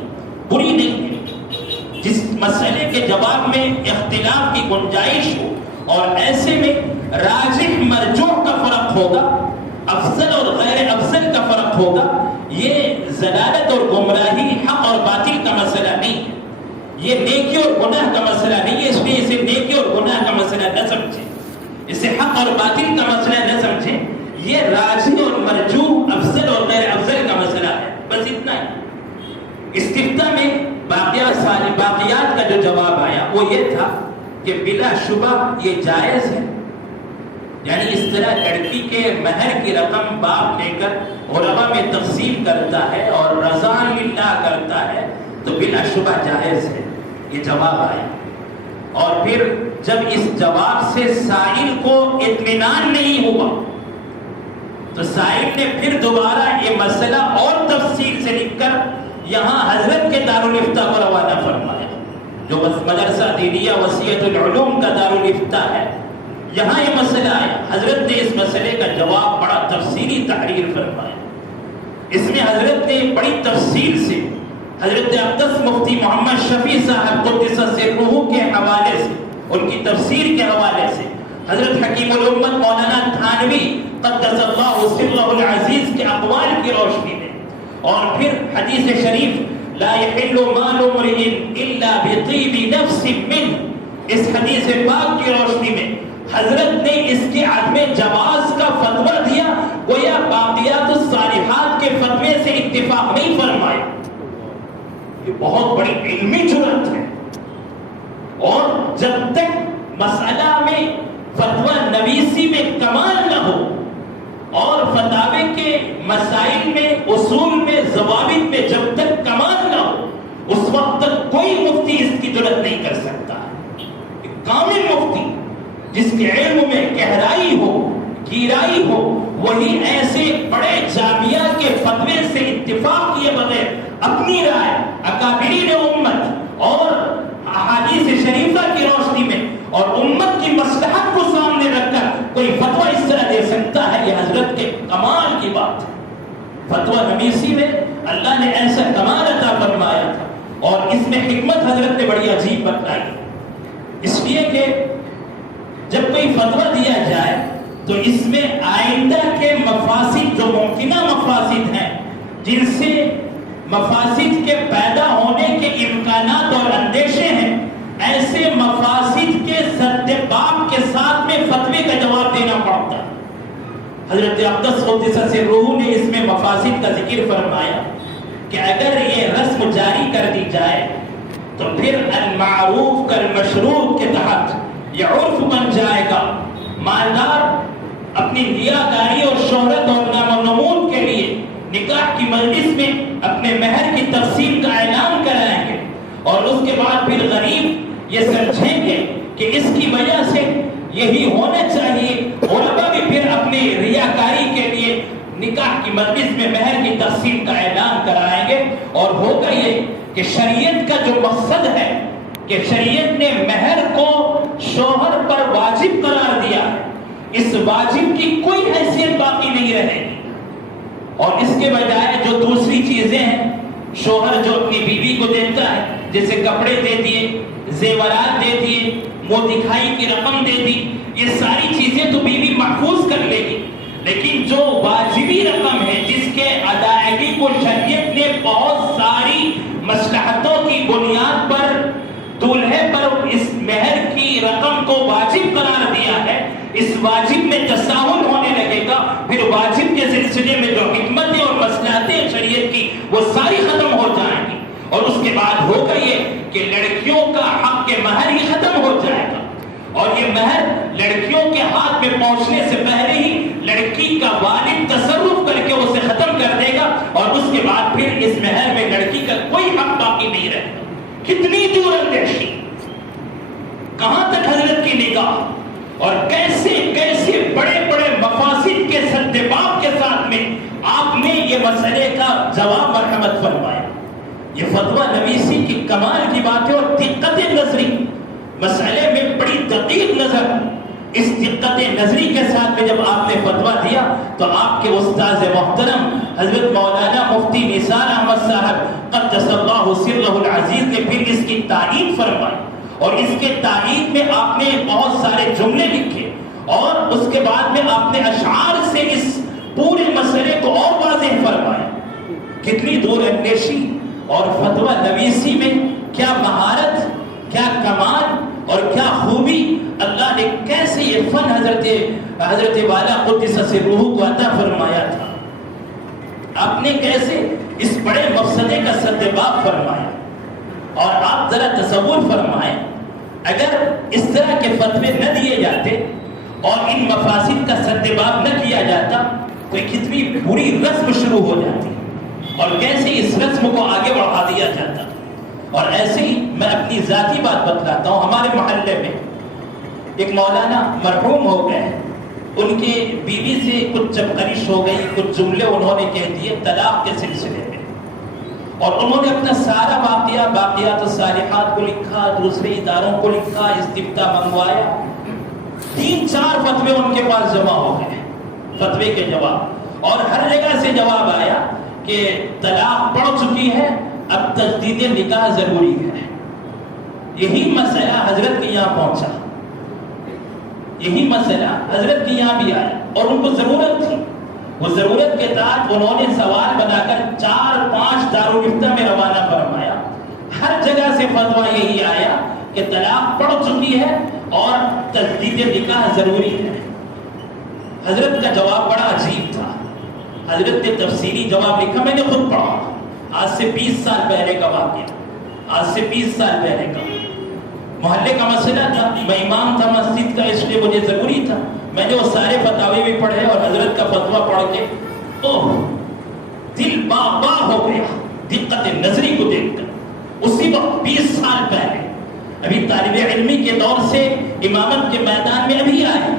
بری نہیں ہے۔ جس مسئلے کے جواب میں اختلاف کی گنجائش ہو اور ایسے میں راجح مرجوح کا فرق ہوگا، افضل اور غیر افضل کا فرق ہوگا، یہ ضلالت اور گمراہی، حق اور باطل کا مسئلہ نہیں ہے، یہ نیکی اور گناہ کا مسئلہ نہیں ہے، اس لیے اسے نیکی اور گناہ کا مسئلہ نہ سمجھیں، اسے حق اور باطل کا مسئلہ نہ سمجھیں، یہ راجح اور مرجوح، افضل اور غیر افضل کا مسئلہ ہے، بس اتنا ہی۔ استفتاء میں باقیات کا جو جواب آیا وہ یہ تھا کہ بلا شبہ یہ جائز ہے، یعنی اس طرح لڑکی کے مہر کی رقم باپ لے کر غرباء میں تقسیم کرتا ہے اور رضان للہ کرتا ہے تو بلا شبہ جائز ہے، یہ جواب آیا۔ اور پھر جب اس جواب سے سائل کو اطمینان نہیں ہوا تو سائل نے پھر دوبارہ یہ مسئلہ اور تفصیل سے لکھ کر یہاں حضرت کے دارالفتاء کو روانہ فرمایا، جو مدرسہ دینیہ وسیعۃ العلوم کا دارالفتاء ہے، یہاں یہ مسئلہ آیا۔ حضرت نے اس مسئلے کا جواب بڑا تفصیلی تحریر فرمایا، اس میں حضرت نے بڑی تفصیل سے حضرت اقدس مفتی محمد شفیع صاحب قدس سرہ کے حوالے سے، ان کی تفسیر کے حوالے سے، حضرت حکیم الامت مولانا تھانوی قدس اللہ سرہ العزیز کے اقوال کی روشنی میں، اور پھر حدیث شریف لا يحل مال امرئ الا بطیب نفس منه، اس حدیث پاک کی روشنی میں حضرت نے اس کے عدم جواز کا فتویٰ دیا، گویا باقیات الصالحات کے فتوے سے اتفاق نہیں فرمایا۔ یہ بہت بڑی علمی جرأت ہے، اور جب تک مسئلہ میں فتویٰ نویسی میں کمال نہ ہو اور فتاوے کے مسائل میں، اصول میں، ضوابط میں جب تک کمال نہ ہو، اس وقت تک کوئی مفتی اس کی جرأت نہیں کر سکتا ہے۔ ایک کامل مفتی جس کے علم میں گہرائی ہو، گہرائی ہو، وہی ایسے بڑے جامعہ کے فتوے سے اتفاق کیے بغیر اپنی رائے اکابرین امت اور احادیث شریفہ کی روشنی میں اور امت کی مصلحت کو سامنے رکھ کر کوئی فتویٰ اس طرح دے سکتا ہے، یہ حضرت کے کمال کی بات ہے۔ فتویٰ نویسی میں اللہ نے ایسا کمال عطا فرمایا تھا، اور اس میں حکمت حضرت نے بڑی عجیب بتلائی، اس لیے کہ جب کوئی فتویٰ دیا جائے تو اس میں آئندہ کے مفاسد، جو ممکنہ مفاسد ہیں، جن سے مفاسد کے پیدا ہونے کے امکانات اور اندیشے ہیں، ایسے مفاسد کے سدباب کے ساتھ میں فتوے کا جواب دینا پڑتا ہے۔ حضرت اقدس قدس روح نے اس میں مفاسد کا ذکر فرمایا کہ اگر یہ رسم جاری کر دی جائے تو پھر المعروف کالمشروع کے تحت یہ عرف بن جائے گا، مالدار اپنی ریاکاری اور شہرت اور نام و نمود کے لیے نکاح کی مجلس میں اپنے مہر کی تقسیم کا اعلان کرائیں گے، اور اس کے بعد پھر غریب یہ سمجھیں گے کہ اس کی وجہ سے یہی ہونا چاہیے، علماء بھی پھر اپنی ریاکاری کے لیے نکاح کی مجلس میں مہر کی تقسیم کا اعلان کرائیں گے۔ اور ہوگا یہ کہ شریعت کا جو مقصد ہے کہ شریعت نے مہر کو شوہر پر واجب قرار دیا ہے، اس واجب کی کوئی حیثیت باقی نہیں رہے گی، اور اس کے بجائے جو دوسری چیزیں ہیں شوہر جو اپنی بیوی کو دیتا ہے، جیسے کپڑے دے دیے، زیورات دے دیے، منہ دکھائی کی رقم دے دی، یہ ساری چیزیں تو بیوی محفوظ کر لے گی، لیکن جو واجبی رقم ہے جس کے ادائیگی کو شریعت نے بہت ساری مصلحتوں کی بنیاد پر دولہے پر اس مہر کی رقم کو واجب قرار دیا ہے، اس واجب میں تساہل ہونے لگے گا، پھر واجب کے سلسلے میں جو حکمتیں اور مصلحتیں شریعت کی وہ ساری ختم ہو جائیں گی، اور اس کے بعد ہوگا یہ کہ لڑکیوں کا حق کے مہر ہی ختم ہو جائے گا، اور یہ مہر لڑکیوں کے ہاتھ میں پہنچنے سے پہلے ہی لڑکی کا والد تصرف کر کے اسے ختم کر دے گا، اور اس کے بعد پھر اس مہر میں لڑکی کا کوئی حق باقی نہیں رہے گا۔ کتنی دور اندیشی، کہاں تک حضرت کی نگاہ، اور کیسے کیسے بڑے بڑے مفاسد کے سدباب کے ساتھ میں آپ نے یہ مسئلے کا جواب مرحمت فرمایا۔ یہ فتویٰ نویسی کی کمال کی بات ہے، اور دقت نظری مسئلے میں بڑی دقیق نظر، اس دقت نظری کے ساتھ میں جب آپ نے فتویٰ دیا تو آپ کے استاذ محترم حضرت مولانا مفتی نثار احمد صاحب قدس اللہ سرہ العزیز نے پھر اس کی تائید فرمائی، اور اس کے تائید میں آپ نے بہت سارے جملے لکھے، اور اس کے بعد میں آپ نے اشعار سے اس پورے مسئلے کو اور واضح فرمایا۔ کتنی دور اندیشی اور فتویٰ نویسی میں کیا مہارت، کیا کمال اور کیا خوبی، اللہ نے کیسے یہ فن حضرت والا قدس سے روح کو عطا فرمایا تھا، آپ نے کیسے اس بڑے مقصدے کا سدباب فرمایا۔ اور آپ ذرا تصور فرمائیں اگر اس طرح کے فتوے نہ دیے جاتے اور ان مفاسد کا سدباب نہ کیا جاتا تو کتنی بری رسم شروع ہو جاتی، اور کیسے اس رسم کو آگے بڑھا دیا جاتا۔ اور ایسے ہی میں اپنی ذاتی بات بتلاتا ہوں، ہمارے محلے میں ایک مولانا مرحوم ہو گئے، ان کے بیوی سے کچھ چپکرش ہو گئی، کچھ جملے انہوں نے کہہ دیے طلاق کے سلسلے میں، اور انہوں نے اپنا سارا باقیات الصالحات کو لکھا، دوسرے اداروں کو لکھا، استفتاء منگوایا، 3-4 فتوے ان کے پاس جمع ہو گئے، فتوے کے جواب، اور ہر جگہ سے جواب آیا کہ طلاق پڑ چکی ہے، اب تجدید نکاح ضروری ہے۔ یہی مسئلہ حضرت کے یہاں پہنچا، یہی مسئلہ حضرت کے یہاں بھی آیا، اور ان کو ضرورت تھی، وہ ضرورت کے تحت انہوں نے سوال بنا کر 4-5 دارالفتہ میں روانہ فرمایا، ہر جگہ سے فتویٰ یہی آیا کہ طلاق پڑ چکی ہے اور تجدید نکاح ضروری ہے۔ حضرت کا جواب بڑا عجیب تھا، حضرت نے تفصیلی جواب لکھا، میں نے خود پڑھا، آج سے 20 سال پہلے کا واقعہ، آج سے 20 سال پہلے کا محلے کا مسئلہ تھا، میں امام تھا مسجد کا، اس لیے مجھے ضروری تھا، میں نے وہ سارے فتاوی بھی پڑھے اور حضرت کا فتویٰ پڑھ کے دل باغ ہو گیا دقت نظری کو دیکھ کر۔ اسی وقت 20 سال پہلے، ابھی طالب علمی کے دور سے امامت کے میدان میں ابھی آئے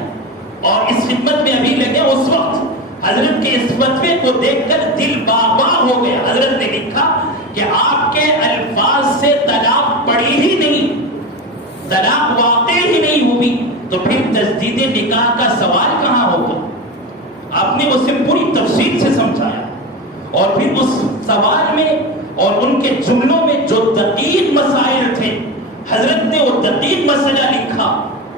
اور اس خدمت میں ابھی لگے، اس وقت حضرت کے اس فتوے کو دیکھ کر دل باغ ہو گیا۔ حضرت نے لکھا کہ آپ کے الفاظ سے طلاق پڑی ہی نہیں، طلاق واقع ہی نہیں ہوئی، تو پھر تجدید نکاح کا سوال کہاں ہوگا؟ آپ نے اسے پوری تفصیل سے سمجھایا، اور پھر اس سوال میں اور ان کے جملوں میں جو دقیق مسائل تھے، حضرت نے وہ دقیق مسئلہ لکھا،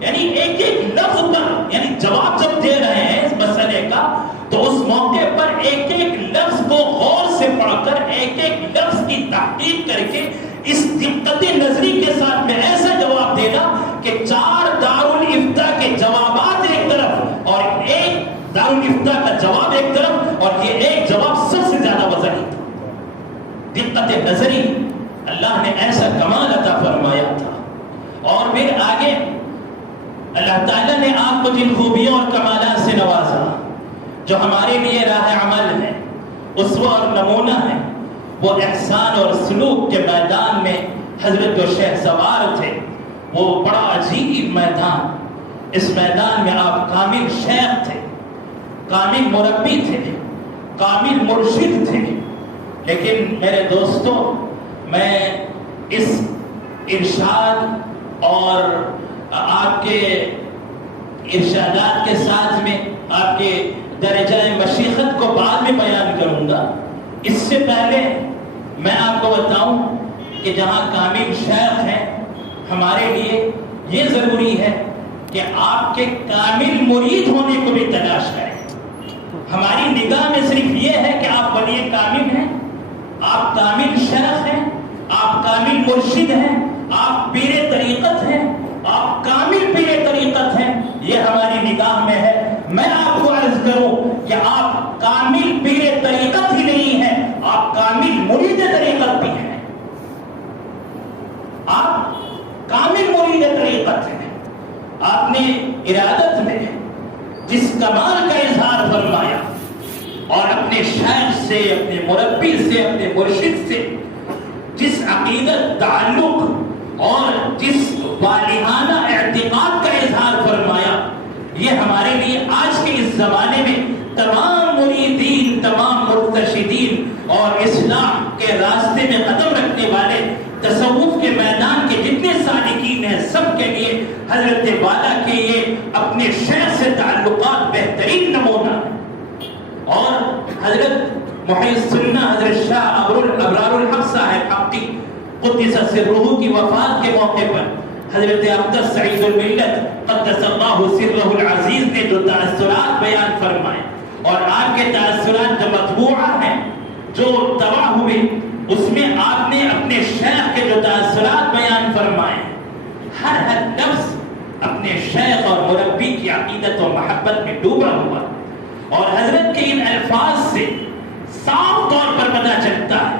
یعنی ایک ایک لفظ پر، یعنی جواب جب دے رہے ہیں اس مسئلے کا تو اس موقع پر ایک ایک لفظ کو غور سے پڑھ کر، ایک ایک لفظ کی تحقیق کر کے اس دقت نظری کے ساتھ میں ایسا جواب دینا کہ 4 دارالفتاء کے جوابات ایک طرف اور ایک دارالفتاء کا جواب ایک طرف، اور یہ ایک جواب سب سے زیادہ وزنی تھا۔ دقت نظری اللہ نے ایسا کمال عطا فرمایا تھا۔ اور پھر آگے اللہ تعالیٰ نے آپ کو جن خوبیوں اور کمالات سے نوازا جو ہمارے لیے راہ عمل ہے، اسوہ اور نمونہ ہے، وہ احسان اور سلوک کے میدان میں حضرت جو شہسوار تھے، وہ بڑا عجیب میدان، اس میدان میں آپ کامل شیخ تھے، کامل مربی تھے، کامل مرشد تھے۔ لیکن میرے دوستوں، میں اس ارشاد اور آپ کے ارشادات کے ساتھ میں آپ کے درجہ مشیخت کو بعد میں بیان کروں گا۔ اس سے پہلے میں آپ کو بتاؤں کہ جہاں کامل شیخ ہیں، ہمارے لیے یہ ضروری ہے کہ آپ کے کامل مرید ہونے کو بھی تلاش کریں۔ ہماری نگاہ میں صرف یہ ہے کہ آپ ولی کامل ہیں، آپ کامل شیخ ہیں، آپ کامل مرشد ہیں، آپ پیر طریقت ہیں، آپ کامل پیر طریقت ہیں، یہ ہماری نگاہ میں ہے۔ میں آپ کو عرض کروں کہ آپ کامل پیر طریقت ہی نہیں ہیں، آپ کامل مرید طریقت بھی ہیں، آپ کامل مرید طریقت ہیں۔ آپ نے ارادت میں جس کمال کا اظہار فرمایا اور اپنے شیخ سے، اپنے مربی سے، اپنے مرشد سے جس عقیدت، تعلق اور جس والہانہ اعتقاد کا اظہار فرمایا، یہ ہمارے لیے آج کے اس زمانے میں تمام مریدین، تمام مرتشدین اور اصلاح کے راستے میں قدم رکھنے والے، تصوف کے میدان کے جتنے سالکین ہیں، سب کے لیے حضرت والا کے یہ اپنے شیخ سے تعلقات بہترین نمونہ ہیں۔ اور حضرت محی السنہ حضرت شاہ ابرار الحق صاحب حقی قدس سرہ کی وفات کے موقع پر حضرت اقدس سعید الملت قدس اللہ سرہ العزیز نے جو تأثرات بیان فرمائے، اور آپ کے تأثرات جو مطبوعہ ہیں، جو طبع ہوئے، اس میں آپ نے اپنے شیخ کے جو تأثرات بیان فرمائے، ہر لفظ اپنے شیخ اور مربی کی عقیدت و محبت میں ڈوبا ہوا، اور حضرت کے ان الفاظ سے صاف طور پر پتہ چلتا ہے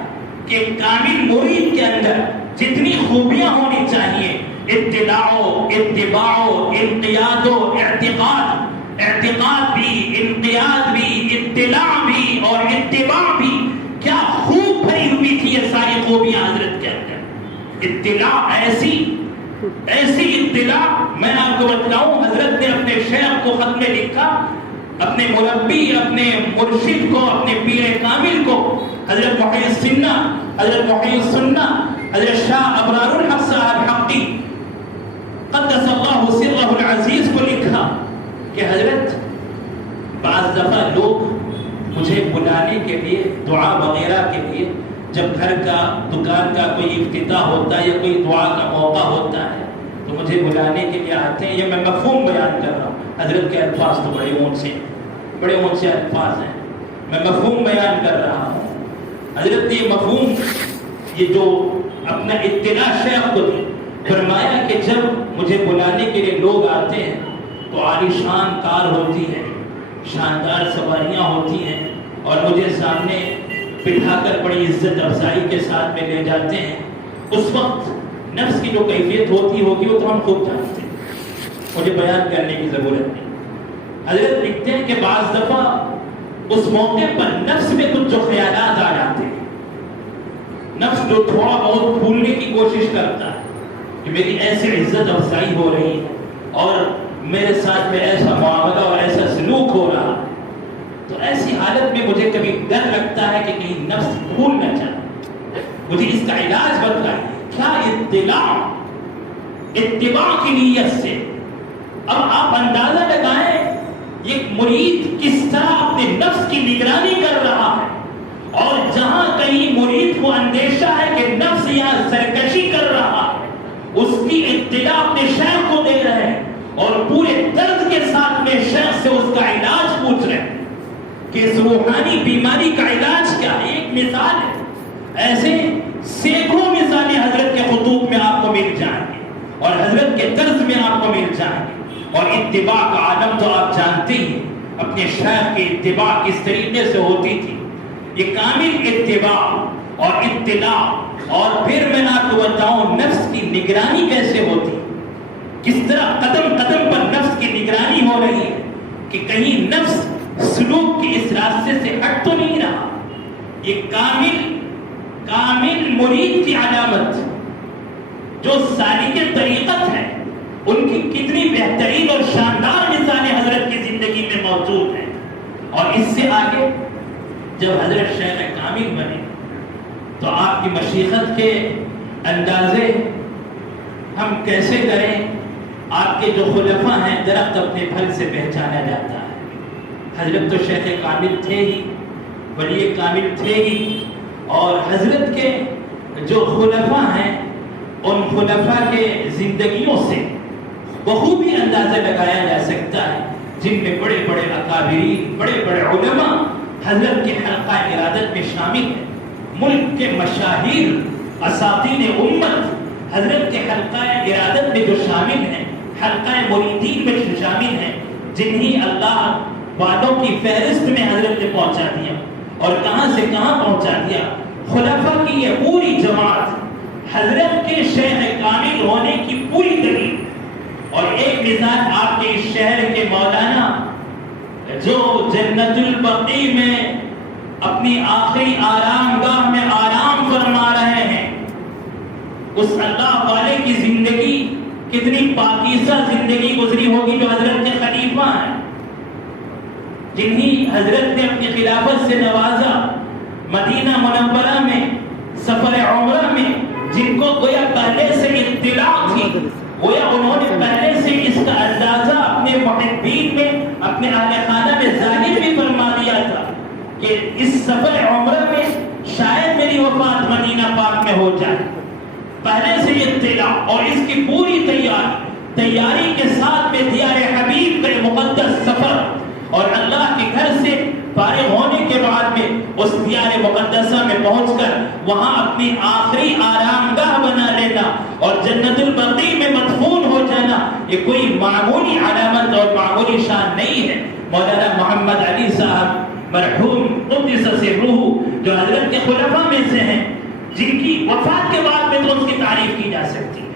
کہ کامل مرید کے اندر جتنی خوبیاں ہونی چاہیے، اطلاع و اتباع و انقیاد و اعتقاد بھی، انقیاد بھی، اطلاع بھی اور اتباع بھی، کیا خوب بھری ہوئی تھی یہ ساری خوبیاں حضرت کے اندر۔ اطلاع ایسی اطلاع، میں آپ کو بتلاؤں، حضرت نے اپنے شیخ کو خط میں لکھا، اپنے مربی، اپنے مرشد کو، اپنے پیر کامل کو، حضرت محی السنہ حضرت شاہ ابرار الحق صاحب حقی قدس اللہ سرہ العزیز کو لکھا کہ حضرت، بعض دفعہ لوگ مجھے بلانے کے لیے، دعا وغیرہ کے لیے، جب گھر کا، دکان کا کوئی افتتاح ہوتا ہے یا کوئی دعا کا موقع ہوتا ہے تو مجھے بلانے کے لیے آتے ہیں۔ یہ میں مفہوم بیان کر رہا ہوں، حضرت کے الفاظ تو بڑے اونچے الفاظ ہیں، میں مفہوم بیان کر رہا ہوں۔ حضرت نے یہ مفہوم، یہ جو اپنا اطلاع شیخ کو دی، فرمایا کہ جب مجھے بلانے کے لیے لوگ آتے ہیں تو عالی شان کار ہوتی ہے، شاندار سواریاں ہوتی ہیں، اور مجھے سامنے بٹھا کر بڑی عزت افزائی کے ساتھ میں لے جاتے ہیں۔ اس وقت نفس کی جو کیفیت ہوتی ہوگی وہ تو ہم خوب جانتے ہیں، مجھے بیان کرنے کی ضرورت نہیں۔ حضرت لکھتے ہیں کہ بعض دفعہ اس موقع پر نفس میں کچھ جو خیالات آ جاتے ہیں، نفس جو تھوڑا بہت بھولنے کی کوشش کرتا ہے کہ میری ایسی عزت افزائی ہو رہی ہے اور میرے ساتھ میں ایسا معاملہ اور ایسا سلوک ہو رہا ہے، تو ایسی حالت میں مجھے کبھی ڈر لگتا ہے کہ کہیں نفس بھول نہ جائے۔ مجھے اس کا علاج بتائیے، کیا اتباع کی نیت سے، اب آپ اندازہ لگائیں یہ مرید کس طرح اپنے نفس کی نگرانی کر رہا ہے اور اندیشہ ہے کہ نفس یہاں سرکشی کر رہا ہے، اس کی اطلاع اپنے شیخ کو دے رہے ہیں اور پورے درد کے ساتھ میں شیخ سے اس کا علاج پوچھ رہے ہیں کہ اس روحانی بیماری کا علاج کیا ہے۔ ایک مثال ہے، ایسے سینکڑوں مثالیں حضرت کے خطوط میں آپ کو مل جائیں گے اور حضرت کے طرز میں آپ کو مل جائیں گے۔ اور اتباع کا عالم تو آپ جانتے ہی، اپنے شیخ کی اتباع کس طریقے سے ہوتی تھی، یہ کامل اتباع اور اطلاع۔ اور پھر میں آپ کو بتاؤں نفس کی نگرانی کیسے ہوتی، کس طرح قدم قدم پر نفس کی نگرانی ہو رہی ہے کہ کہیں نفس سلوک کے اس راستے سے ہٹ تو نہیں رہا۔ یہ کامل مرید کی علامت، جو سالک طریقت ہے، ان کی کتنی بہترین اور شاندار مثالیں حضرت کی زندگی میں موجود ہیں۔ اور اس سے آگے جب حضرت شیخ کامل بنے تو آپ کی مشیخت کے اندازے ہم کیسے کریں؟ آپ کے جو خلفاء ہیں، درخت اپنے پھل سے پہچانا جاتا ہے۔ حضرت تو شیخ کامل تھے ہی، ولی کامل تھے ہی، اور حضرت کے جو خلفاء ہیں ان خلفاء کے زندگیوں سے بخوبی اندازہ لگایا جا سکتا ہے، جن میں بڑے بڑے اکابرین، بڑے بڑے علماء حضرت کے حلقہ ارادت میں شامل ہیں۔ ملک کے مشاہیر اساطین امت حضرت کے حلقہ ارادت میں جو شامل ہیں، حلقہ مریدین میں شامل ہیں، جنہیں اللہ والوں کی فہرست میں حضرت نے پہنچا دیا اور کہاں سے کہاں پہنچا دیا۔ خلفاء کی یہ پوری جماعت حضرت کے شیخ کامل ہونے کی پوری دلیل۔ اور ایک مثال آپ کے اس شہر کے مولانا جو جنت البقیع میں اپنی آخری آرام گاہ میں آرام فرما رہے ہیں، اس اللہ والے کی زندگی کتنی پاکیزہ زندگی گزری ہوگی، جو حضرت کے خلیفہ ہیں، جنہیں حضرت نے اپنی خلافت سے نوازا، مدینہ منورہ میں سفر عمرہ میں، جن کو گویا پہلے سے اطلاع تھی، گویا انہوں نے پہلے سے اس کا اندازہ اپنے محبین میں، اپنے اہل خانہ میں ظاہر بھی فرما دیا تھا کہ اس سفر عمرہ میں شاید میری وفات مدینہ پاک میں ہو جائے۔ پہلے سے اطلاع اور اس کی پوری تیاری کے ساتھ میں دیار حبیب کا مقدس سفر، اور اللہ کے گھر سے فارغ ہونے کے بعد میں اس دیار مقدسہ میں پہنچ کر وہاں اپنی آخری آرام گاہ بنا لینا اور جنت البقیع میں مدفون ہو جانا، یہ کوئی معمولی علامت اور معمولی شان نہیں ہے۔ مولانا محمد علی صاحب مرحوم قدس سرہ، جو حضرت کے خلفاء میں سے ہیں، جن کی وفات کے بعد میں تو اس کی تعریف کی جا سکتی ہے،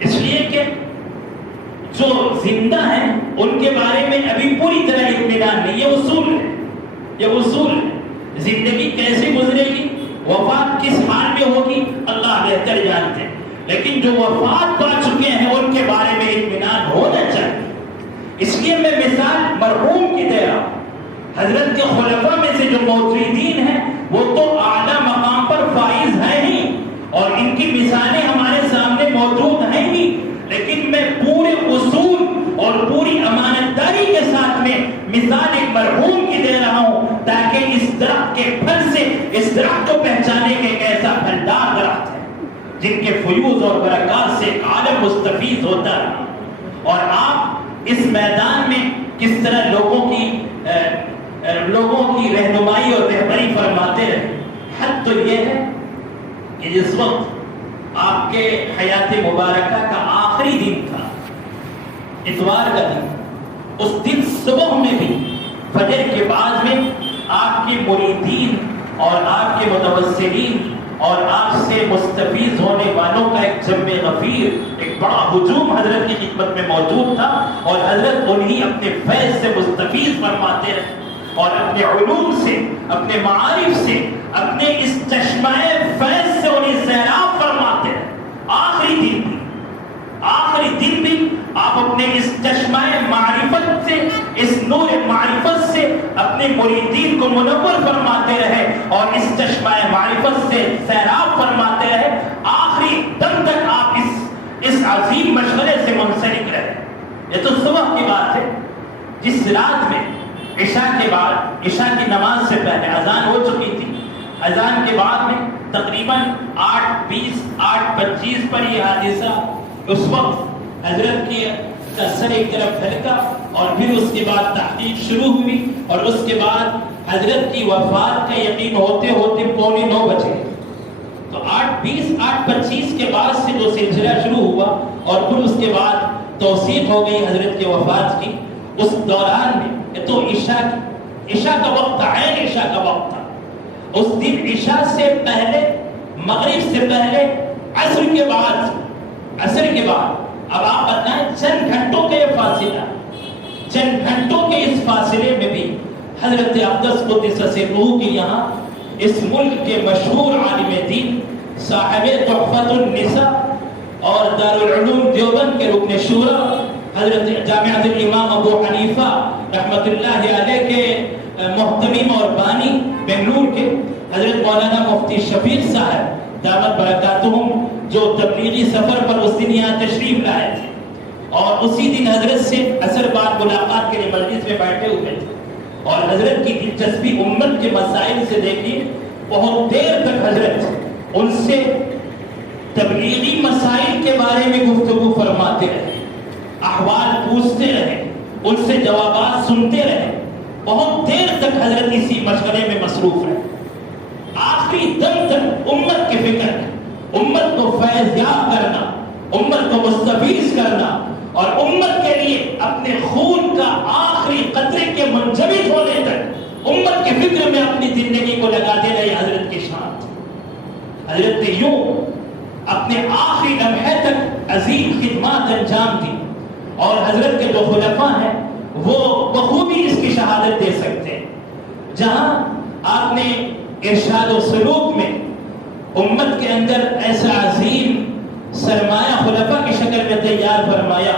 اس لیے کہ جو زندہ ہیں ان کے بارے میں ابھی پوری طرح اطمینان نہیں۔ یہ اصول ہے، یہ اصول ہے، زندگی کیسے گزرے گی، وفات کس حال میں ہوگی، اللہ بہتر جانتے ہیں، لیکن جو وفات پا چکے ہیں ان کے بارے میں اطمینان ہونا چاہیے۔ اس لیے میں مثال مرحوم کی دے رہا ہوں۔ حضرت کے خلفاء میں سے جو موجودین ہیں وہ تو اعلیٰ مقام پر فائز ہیں ہی، اور ان کی مثالیں ہمارے سامنے موجود ہیں ہی، لیکن میں پورے اصول اور پوری امانتداری کے ساتھ میں مثال ایک مرحوم کی دے رہا ہوں، تاکہ اس درخت کے پھل سے اس درخت کو پہچانے کے ایک ایسا پھلدار درخت ہے جن کے فیوز اور برکات سے ایک عالم مستفیض ہوتا رہا۔ اور آپ اس میدان میں کس طرح لوگوں کی رہنمائی اور رہبری فرماتے رہے۔ حد تو یہ ہے کہ جس وقت آپ کے حیات مبارکہ کا آخری دن تھا، اتوار کا دن، اس دن صبح میں بھی فجر کے بعد میں آپ کے مریدین اور آپ کے متوسلین اور آپ سے مستفیض ہونے والوں کا ایک جمع غفیر، ایک بڑا ہجوم حضرت کی خدمت میں موجود تھا، اور حضرت انہیں اپنے فیض سے مستفیض فرماتے رہے اور اپنے علوم سے، اپنے معارف سے، اپنے اس چشمہ فیض سے انہیں سیراب فرماتے رہے۔ آخری دن بھی آپ اپنے اس چشمہ معرفت سے، اس نور معرفت سے اپنے مریدین کو منور فرماتے رہے اور اس چشمہ معرفت سے سیراب فرماتے رہے۔ آخری دم تک آپ اس عظیم مشغلے سے منسلک رہے۔ یہ تو صبح کی بات ہے، جس رات میں عشاء کے بعد، عشاء کی نماز سے پہلے اذان ہو چکی تھی، اذان کے بعد میں تقریباً 8:20 8:25 پر یہ حادثہ، اس وقت حضرت کی کا سر ایک طرف پھلکا اور پھر اس کے بعد تحقیق شروع ہوئی اور اس کے بعد حضرت کی وفات کا یقین ہوتے ہوتے 8:45 بجے. تو 8:20 8:25 کے بعد سے وہ سلسلہ شروع ہوا اور پھر اس کے بعد توثیق ہو گئی حضرت کے وفات کی. اس دوران میں تو عشاء کا وقت تھا، عین عشاء کا وقت تھا. اس دن عشاء سے پہلے، مغرب سے پہلے، عصر کے بعد اب آپ بتائیں چند گھنٹوں کے یہ فاصلہ، چند گھنٹوں کے اس فاصلے میں بھی حضرت اقدس قدس سرہ کے یہاں اس ملک کے مشہور عالم دین، صاحب تحفۃ النساء اور دارالعلوم دیوبند کے رکن شورا، حضرت جامعۃ الامام ابو حنیفہ رحمۃ اللہ علیہ کے محتمم اور بانی بنگلور کے حضرت مولانا مفتی شفیق صاحب دامت برکاتہم، جو تبلیغی سفر پر اس دن یہاں تشریف لائے تھے اور اسی دن حضرت سے عصر بعد ملاقات کے لیے مجلس میں بیٹھے ہوئے تھے. اور حضرت کی دلچسپی امت کے مسائل سے دیکھیے، بہت دیر تک حضرت ان سے تبلیغی مسائل کے بارے میں گفتگو فرماتے رہے، احوال پوچھتے رہے، ان سے جوابات سنتے رہے. بہت دیر تک حضرت اسی مشورے میں مصروف رہے. آخری دم تک امت کی فکر، امت کو فیض یاب کرنا، امت کو مستفیض کرنا اور امت کے لیے اپنے خون کا آخری قطرے کے منجمد ہونے تک امت کی فکر میں اپنی زندگی کو لگاتے رہے. حضرت کی شان، حضرت نے یوں اپنے آخری لمحے تک عظیم خدمات انجام دی. اور حضرت کے جو خلفاء ہیں وہ بخوبی اس کی شہادت دے سکتے ہیں. جہاں آپ نے ارشاد و سلوک میں امت کے اندر ایسا عظیم سرمایہ خلفاء کی شکل میں تیار فرمایا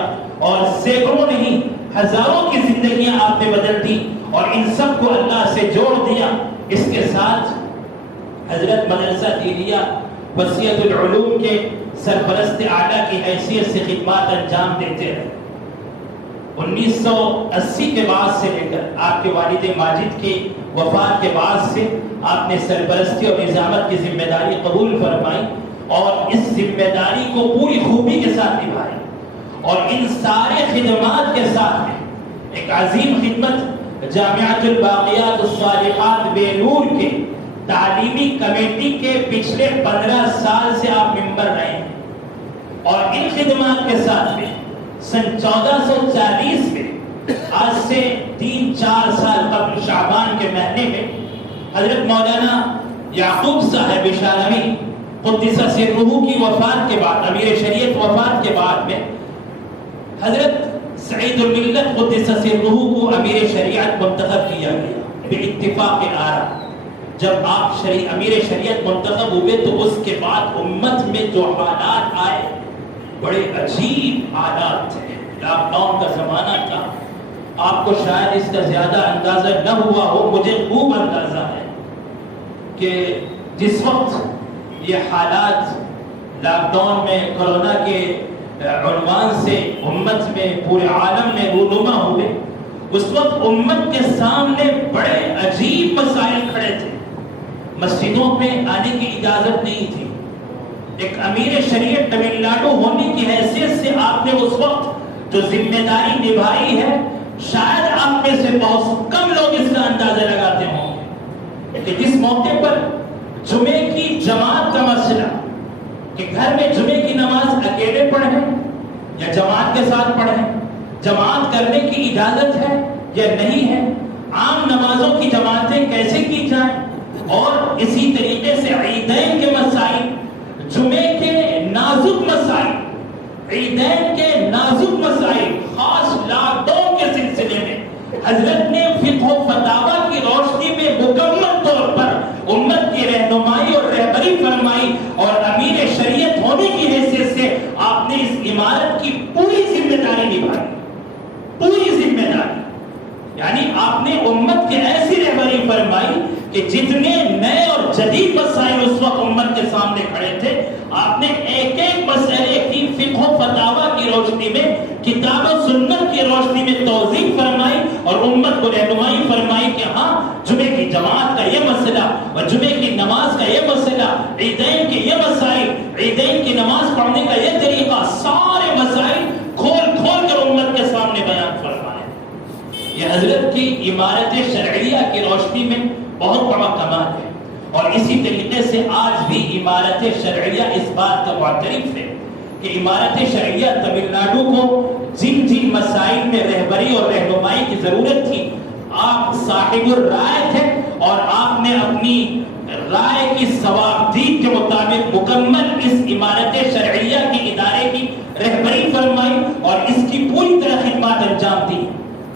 اور سینکڑوں نہیں ہزاروں کی زندگیاں آپ نے بدل دی اور ان سب کو اللہ سے جوڑ دیا. اس کے ساتھ حضرت مدرسہ دینیہ وسیعۃ العلوم کے سرپرست اعلیٰ کی حیثیت سے خدمات انجام دیتے رہے. 1980 کے بعد سے لے کر آپ کے والد ماجد کی وفات کے بعد سے آپ نے سرپرستی اور نظامت کی ذمہ داری قبول فرمائی اور اس ذمہ داری کو پوری خوبی کے ساتھ نبھائی. اور ان سارے خدمات کے ساتھ میں ایک عظیم خدمت جامعۃ الباقیات الصالحات بینور کے تعلیمی کمیٹی کے پچھلے 15 سال سے آپ ممبر رہے ہیں. اور ان خدمات کے ساتھ میں سن 1440 میں، آج سے 3-4 سال قبل شعبان کے مہینے میں، حضرت مولانا یعقوب صاحب شانوی قدس سرہ کی وفات کے بعد، امیر شریعت وفات کے بعد میں حضرت سعید الملت قدس سرہ کو امیر شریعت منتخب کیا گیا باتفاق آراء. جب آپ امیر شریعت منتخب ہوئے تو اس کے بعد امت میں جو حالات آئے بڑے عجیب حالات تھے. لاک ڈاؤن کا زمانہ تھا. آپ کو شاید اس کا زیادہ اندازہ نہ ہوا ہو، مجھے خوب اندازہ ہے کہ جس وقت یہ حالات لاک ڈاؤن میں کورونا کے عنوان سے امت میں پورے عالم میں رونما ہوئے، اس وقت امت کے سامنے بڑے عجیب مسائل کھڑے تھے. مسجدوں میں آنے کی اجازت نہیں تھی. ایک امیر شریعت تمل ناڈو ہونے کی حیثیت سے آپ نے اس وقت جو ذمہ داری نبھائی ہے، شاید آپ میں سے بہت کم لوگ اس کا اندازہ لگاتے ہوں گے کہ جس موقع پر جمعے کی جماعت کا مسئلہ کہ گھر میں جمعے کی نماز اکیلے پڑھیں یا جماعت کے ساتھ پڑھیں، جماعت کرنے کی اجازت ہے یا نہیں ہے، عام نمازوں کی جماعتیں کیسے کی جائیں، اور اسی طریقے سے عیدین کے مسائل، جمعے کے نازک مسائل، عیدین کے نازک مسائل، خاص لاک ڈاؤن کے سلسلے میں حضرت نے فقہ و فتاوی کی روشنی میں مکمل طور پر امت کی رہنمائی اور رہبری فرمائی. اور امیر شریعت ہونے کی حیثیت سے آپ نے اس عمارت کی پوری ذمہ داری نبھائی، پوری ذمہ داری. یعنی آپ نے امت کی ایسی رہبری فرمائی کہ جتنے نئے اور جدید مسائل اس وقت امت کے سامنے کھڑے تھے، آپ نے ایک ایک مسئلے کی فقہ و فتاوی کی روشنی میں، کتاب و سنت کی روشنی میں توضیح فرمائی اور امت کو رہنمائی فرمائی کہ ہاں جمعے کی جماعت کا یہ مسئلہ اور جمعے کی نماز کا یہ مسئلہ، عیدین کے یہ مسائل، عیدین کی نماز پڑھنے کا یہ طریقہ، سارے مسائل کھول کھول کر امت کے سامنے بیان فرمائے۔ یہ حضرت کی عمارت شرعیہ کی روشنی میں بہت بڑا کمال ہے، اور اسی طریقے سے آج بھی عمارت شرعیہ اس بات کا معترف ہے کہ عمارت شرعیہ تمل ناڈو کو جن جن مسائل میں رہبری اور رہنمائی کی ضرورت تھی، آپ صاحب الرائے تھے اور آپ نے اپنی رائے کی ثوابدید کے مطابق مکمل اس عمارت شرعیہ کی ادارے کی رہبری فرمائی اور اس کی پوری طرح خدمات انجام دی۔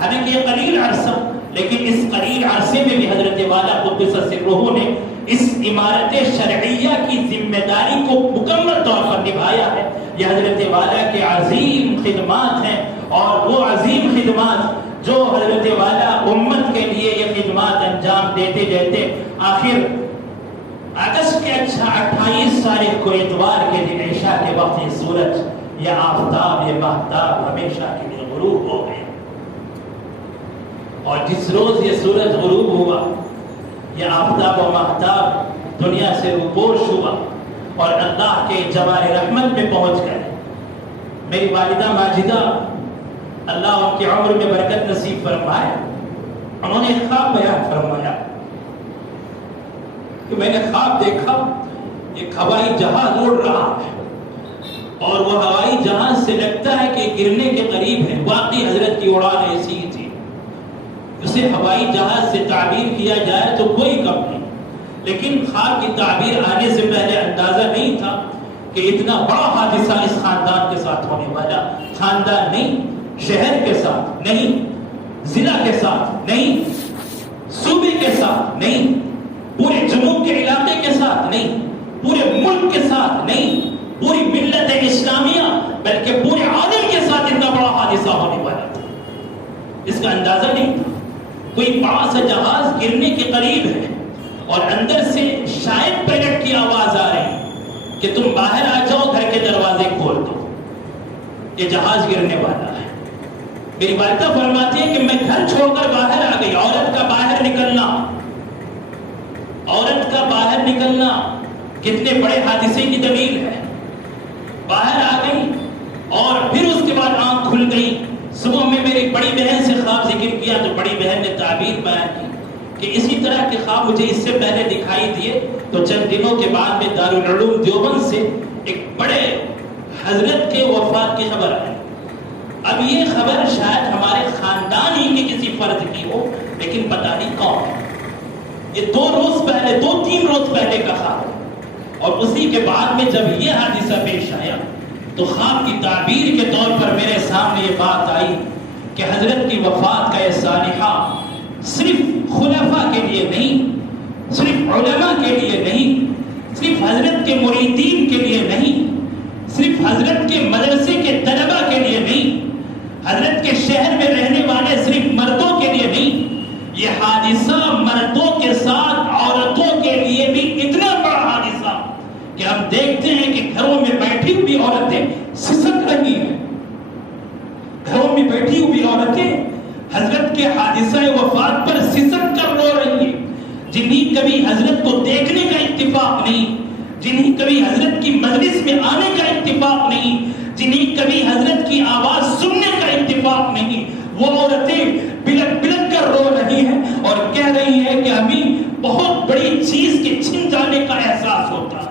حالانکہ یہ قلیل عرصہ، لیکن اس قلیل عرصے میں بھی حضرت والا قدس سرہ نے اس عمارت شرعیہ کی ذمہ داری کو مکمل طور پر نبھایا ہے۔ یہ حضرت والا کے عظیم خدمات ہیں، اور وہ عظیم خدمات جو حضرت والا امت کے لیے یہ خدمات انجام دیتے دیتے آخر اگست کے 28 تاریخ کو اتوار کے دن عشاء کے وقت یہ سورج، یہ آفتاب، یہ مہتاب ہمیشہ کے لیے غروب ہو گئے، اور جس روز یہ سورج غروب ہوا، یہ آفتاب و مہتاب دنیا سے روپوش ہوا اور اللہ کے جوار رحمت میں پہنچ گئے۔ میری والدہ ماجدہ، اللہ ان کی عمر میں برکت نصیب فرمائے، انہوں نے خواب بیان فرمایا کہ میں نے خواب دیکھا ایک ہوائی جہاز اڑ رہا ہے، اور وہ ہوائی جہاز سے لگتا ہے کہ گرنے کے قریب ہے۔ واقعی حضرت کی اڑان ایسی ہی تھی، اسے ہوائی جہاز سے تعبیر کیا جائے تو کوئی کم نہیں، لیکن خواب کی تعبیر آنے سے پہلے اندازہ نہیں تھا کہ اتنا بڑا حادثہ اس خاندان کے ساتھ ہونے والا۔ خاندان نہیں، شہر کے ساتھ نہیں، ضلع کے ساتھ نہیں، صوبے کے ساتھ نہیں، پورے جنوب کے علاقے کے ساتھ نہیں، پورے ملک کے ساتھ نہیں، پوری ملت اسلامیہ بلکہ پورے عالم کے ساتھ اتنا بڑا حادثہ ہونے والا تھا، اس کا اندازہ نہیں تھا۔ کوئی بڑا سا جہاز گرنے کے قریب ہے، اور اندر سے شاید پیلٹ کی آواز آ رہی کہ تم باہر آ جاؤ، گھر کے دروازے کھول دو، یہ جہاز گرنے والا ہے۔ میری والدہ فرماتی ہے کہ میں گھر چھوڑ کر باہر آ گئی۔ عورت کا باہر نکلنا، عورت کا باہر نکلنا کتنے بڑے حادثے کی دلیل ہے۔ باہر آ گئی اور پھر اس کے بعد آنکھ کھل گئی۔ صبح میں میری بڑی بہن سے خواب ذکر کیا تو بڑی بہن نے تعبیر بیان کی کہ اسی طرح کے خواب مجھے اس سے پہلے دکھائی دیے۔ تو چند دنوں کے بعد میں دارالعلوم دیوبند سے ایک بڑے حضرت کے وفات کی خبر آئی۔ اب یہ خبر شاید ہمارے خاندان ہی کے کسی فرد کی ہو، لیکن پتہ نہیں کون ہے۔ یہ 2-3 روز پہلے کا خواب ہے، اور اسی کے بعد میں جب یہ حادثہ پیش آیا تو خواب کی تعبیر کے طور پر میرے سامنے یہ بات آئی کہ حضرت کی وفات کا یہ سانحہ صرف خلفاء کے لیے نہیں، صرف علماء کے لیے نہیں، صرف حضرت کے مریدین کے لیے نہیں، صرف حضرت کے مدرسے کے طلباء کے لیے نہیں، حضرت کے شہر میں رہنے والے صرف مردوں کے لیے نہیں، یہ حادثہ مردوں کے ساتھ عورتوں کے لیے بھی اتنا بڑا حادثہ کہ ہم دیکھتے ہیں کہ گھروں میں بیٹھی ہوئی عورتیں سسک رہی ہیں، گھروں میں بیٹھی ہوئی عورتیں حضرت کے حادثہ وفات پر سسک کر رو رہی ہیں، جنہیں کبھی حضرت کو دیکھنے کا اتفاق نہیں، جنہیں کبھی حضرت کی مجلس میں آنے کا اتفاق نہیں، جنہیں کبھی حضرت کی آواز سننے کا اتفاق نہیں، وہ عورتیں بلک بلک کر رو رہی ہیں اور کہہ رہی ہیں کہ ہمیں بہت بڑی چیز کے چھن جانے کا احساس ہوتا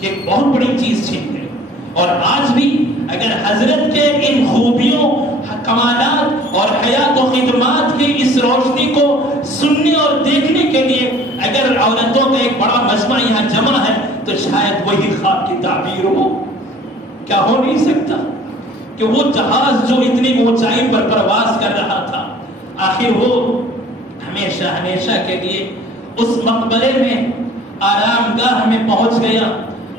کہ بہت بڑی چیز چھن گئی۔ اور آج بھی اگر حضرت کے ان خوبیوں، کمالات اور حیات و خدمات کی اس روشنی کو سننے اور دیکھنے کے لیے اگر عورتوں کا ایک بڑا مجمع یہاں جمع ہے تو شاید وہی خواب کی تعبیر ہو۔ کیا ہو نہیں سکتا کہ وہ جہاز جو اتنی اونچائی پر پرواز کر رہا تھا آخر وہ ہمیشہ ہمیشہ کے لیے اس مقبرے میں آرام گاہ میں پہنچ گیا۔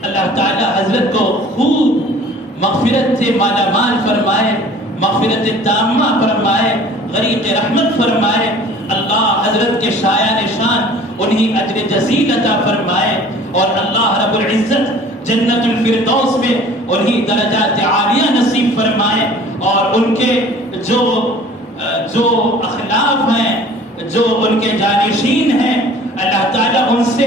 اللہ تعالی حضرت کو خوب مغفرت سے مالا مال فرمائے، مغفرت تامہ فرمائے، غریق رحمت فرمائے۔ اللہ حضرت کے شایان شان انہیں اجر جزیل عطا فرمائے، اور اللہ رب العزت جنت الفردوس میں انہیں درجات عالیہ نصیب فرمائے، اور ان کے جو اخلاف ہیں، جو ان کے جانشین ہیں، اللہ تعالیٰ ان سے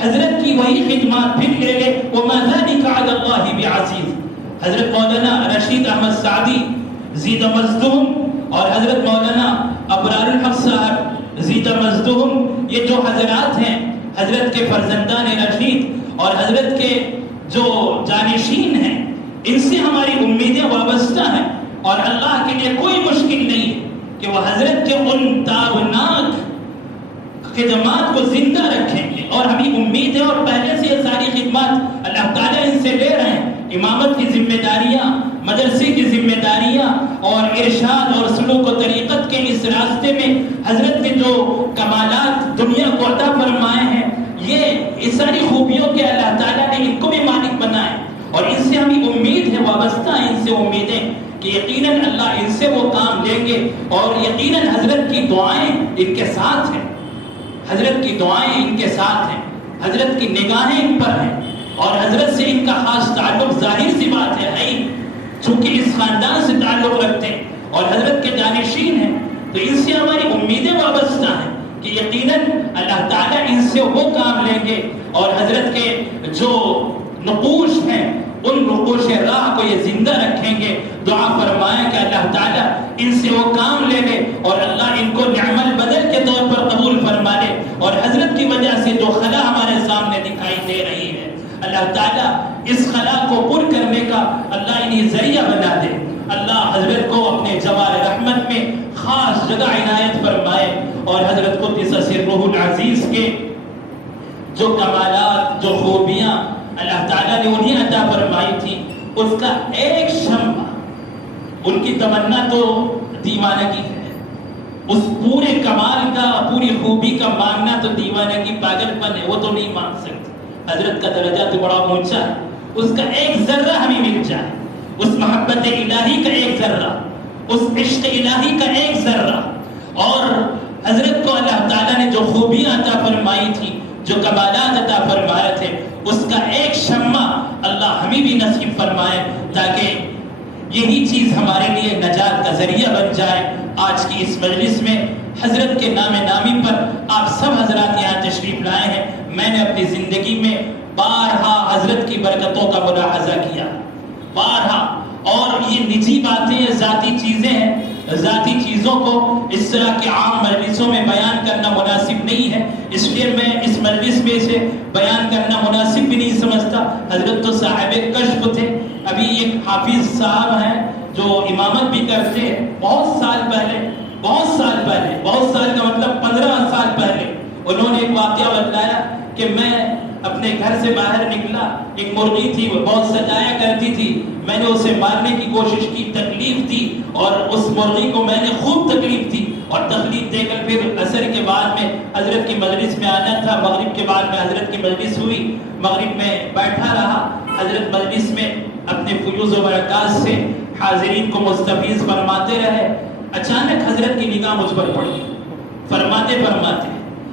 حضرت کی وہی خدمات پھر لے لے. وَمَا ذَلِكَ عَلَى اللَّهِ بِعَزِيزٍ. حضرت مولانا رشید احمد سعدی زیدہ مزدہم اور حضرت مولانا ابرار الحق صاحب زیدہ مزدہم، یہ جو حضرات ہیں حضرت کے فرزندان رشید اور حضرت کے جو جانشین ہیں، ان سے ہماری امیدیں وابستہ ہیں. اور اللہ کے لیے کوئی مشکل نہیں ہے کہ وہ حضرت کے ان تابناک خدمات کو زندہ رکھیں گے. اور ہمیں امید ہے اور پہلے سے یہ ساری خدمات اللہ تعالیٰ ان سے لے رہے ہیں. امامت کی ذمہ داریاں، مدرسے کی ذمہ داریاں اور ارشاد اور سلوک و طریقت کے اس راستے میں حضرت نے جو کمالات دنیا کو عطا فرمائے ہیں، یہ ساری خوبیوں کے اللہ تعالیٰ نے ان کو بھی مالک بنائے. اور ان سے ہمیں امید ہے، وابستہ ہیں ان سے امیدیں کہ یقیناً اللہ ان سے وہ کام لیں گے. اور یقیناً حضرت کی دعائیں ان کے ساتھ ہیں، حضرت کی دعائیں ان کے ساتھ ہیں، حضرت کی نگاہیں ان پر ہیں. اور حضرت سے ان کا خاص تعلق ظاہر سی بات ہے ہی، چونکہ اس خاندان سے تعلق رکھتے ہیں اور حضرت کے جانشین ہیں، تو ان سے ہماری امیدیں وابستہ ہیں کہ یقیناً اللہ تعالیٰ ان سے وہ کام لیں گے. اور حضرت کے جو نقوش ہیں ان نقوش راہ کو یہ زندہ رکھیں گے. دعا فرمائیں کہ اللہ تعالیٰ ان سے وہ کام لے لے اور اللہ ان کو نعم البدل کے طور پر قبول فرما لے. اور حضرت کی وجہ سے جو خلا ہمارے سامنے دکھائی دے رہی ہے، اللہ تعالیٰ اس خلا کو پر کرنے کا اللہ انہیں ذریعہ بنا دے. اللہ حضرت کو اپنے جوار رحمت میں خاص جگہ عنایت فرمائے. اور حضرت قدس سرہ العزیز کے جو کمالات، جو خوبیاں اللہ تعالیٰ نے انہیں عطا فرمائی تھی، اس کا ایک شمع، ان کی تمنا تو دیوانگی ہے. اس پورے کمال کا، پوری خوبی کا ماننا تو دیوانگی، پاگل پن ہے، وہ تو نہیں مان سکتے. حضرت کا درجہ تو بڑا اونچا ہے. اس کا ایک ذرہ ہمیں مل جائے، اس محبت الہی کا ایک ذرہ، اس عشق الہی کا ایک ذرہ. اور حضرت کو اللہ تعالیٰ نے جو خوبیاں عطا فرمائی تھی، جو کمالات عطا فرمائے تھے، اس کا ایک شمع اللہ ہمیں بھی نصیب فرمائے تاکہ یہی چیز ہمارے لیے نجات کا ذریعہ بن جائے. آج کی اس مجلس میں حضرت کے نام نامی پر آپ سب حضرات یہاں تشریف لائے ہیں. میں نے اپنی زندگی میں بارہا حضرت کی برکتوں کا ملاحظہ کیا، بارہا. اور یہ نجی باتیں، ذاتی چیزیں ہیں، ذاتی چیزوں کو اس طرح کے عام مجلسوں میں بیان کرنا مناسب نہیں ہے. اس لیے میں اس مجلس میں اسے بیان کرنا مناسب بھی نہیں سمجھتا. حضرت تو صاحب کشف تھے. ابھی ایک حافظ صاحب ہیں جو امامت بھی کرتے ہیں. بہت سال پہلے، بہت سال کا مطلب 15 سال پہلے انہوں نے ایک واقعہ بتلایا کہ میں اپنے گھر سے باہر نکلا، ایک مرغی تھی، وہ بہت سجایا کرتی تھی. میں نے اسے مارنے کی کوشش کی، تکلیف دی، اور اس مرغی کو میں نے خوب تکلیف دی. اور تکلیف دے کر پھر عصر کے بعد میں حضرت کی مجلس میں آنا تھا. مغرب کے بعد میں حضرت کی مجلس ہوئی، مغرب میں بیٹھا رہا. حضرت مجلس میں اپنے فیوز و برکات سے حاضرین کو مستفیض فرماتے رہے. اچانک حضرت کی نگاہ مجھ پر پڑی، فرماتے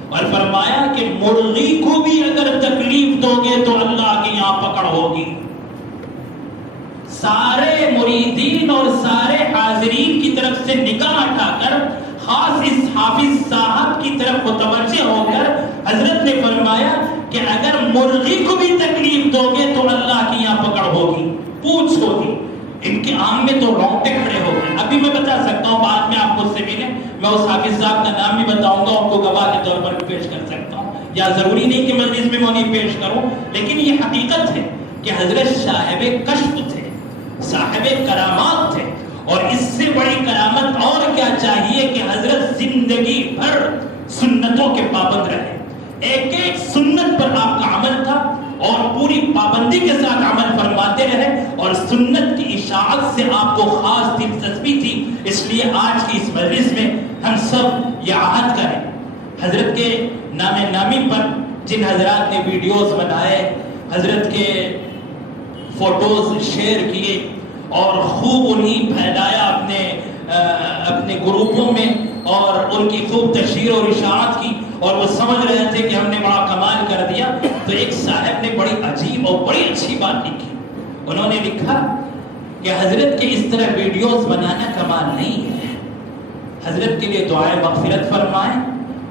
اور فرمایا کہ مرغی کو بھی اگر تکلیف دو گے تو اللہ کی یہاں پکڑ ہوگی. سارے مریدین اور سارے حاضرین کی طرف سے نگاہ ہٹا کر خاص اس حافظ صاحب کی طرف متوجہ ہو کر حضرت نے فرمایا کہ اگر مرغی کو بھی تکلیف دو گے تو اللہ کی یہاں پکڑ ہوگی، پوچھ ہوگی. ان کے آنکھ میں تو رونگٹے کھڑے ہو گئے. ابھی میں بتا سکتا ہوں، بعد میں آپ مجھ سے ملیں، میں اس حافظ صاحب کا نام بھی بتاؤں گا، آپ کو گواہ کے طور پر پیش کر سکتا ہوں. یا ضروری نہیں کہ مجلس میں انہیں پیش کروں، لیکن یہ حقیقت ہے کہ حضرت صاحب کشف تھے، صاحب کرامات تھے. اور اس سے بڑی کرامت اور کیا چاہیے کہ حضرت زندگی بھر سنتوں کے پابند رہے. ایک ایک سنت پر آپ کا عمل تھا اور پوری پابندی کے ساتھ عمل فرماتے رہے. اور سنت کی اشاعت سے آپ کو خاص دلچسپی تھی. اس لیے آج کی اس مجلس میں ہم سب یہ عہد کریں، حضرت کے نام نامی پر جن حضرات نے ویڈیوز بنائے، حضرت کے فوٹوز شیئر کیے اور خوب انہیں پھیلایا اپنے گروپوں میں، اور ان کی خوب تشہیر اور اشاعت کی، اور وہ سمجھ رہے تھے کہ ہم نے بڑا کمال کر دیا. تو ایک صاحب نے بڑی عجیب اور بڑی اچھی بات لکھی. انہوں نے لکھا کہ حضرت کے اس طرح ویڈیوز بنانا کمال نہیں ہے. حضرت کے لیے دعائیں مغفرت فرمائیں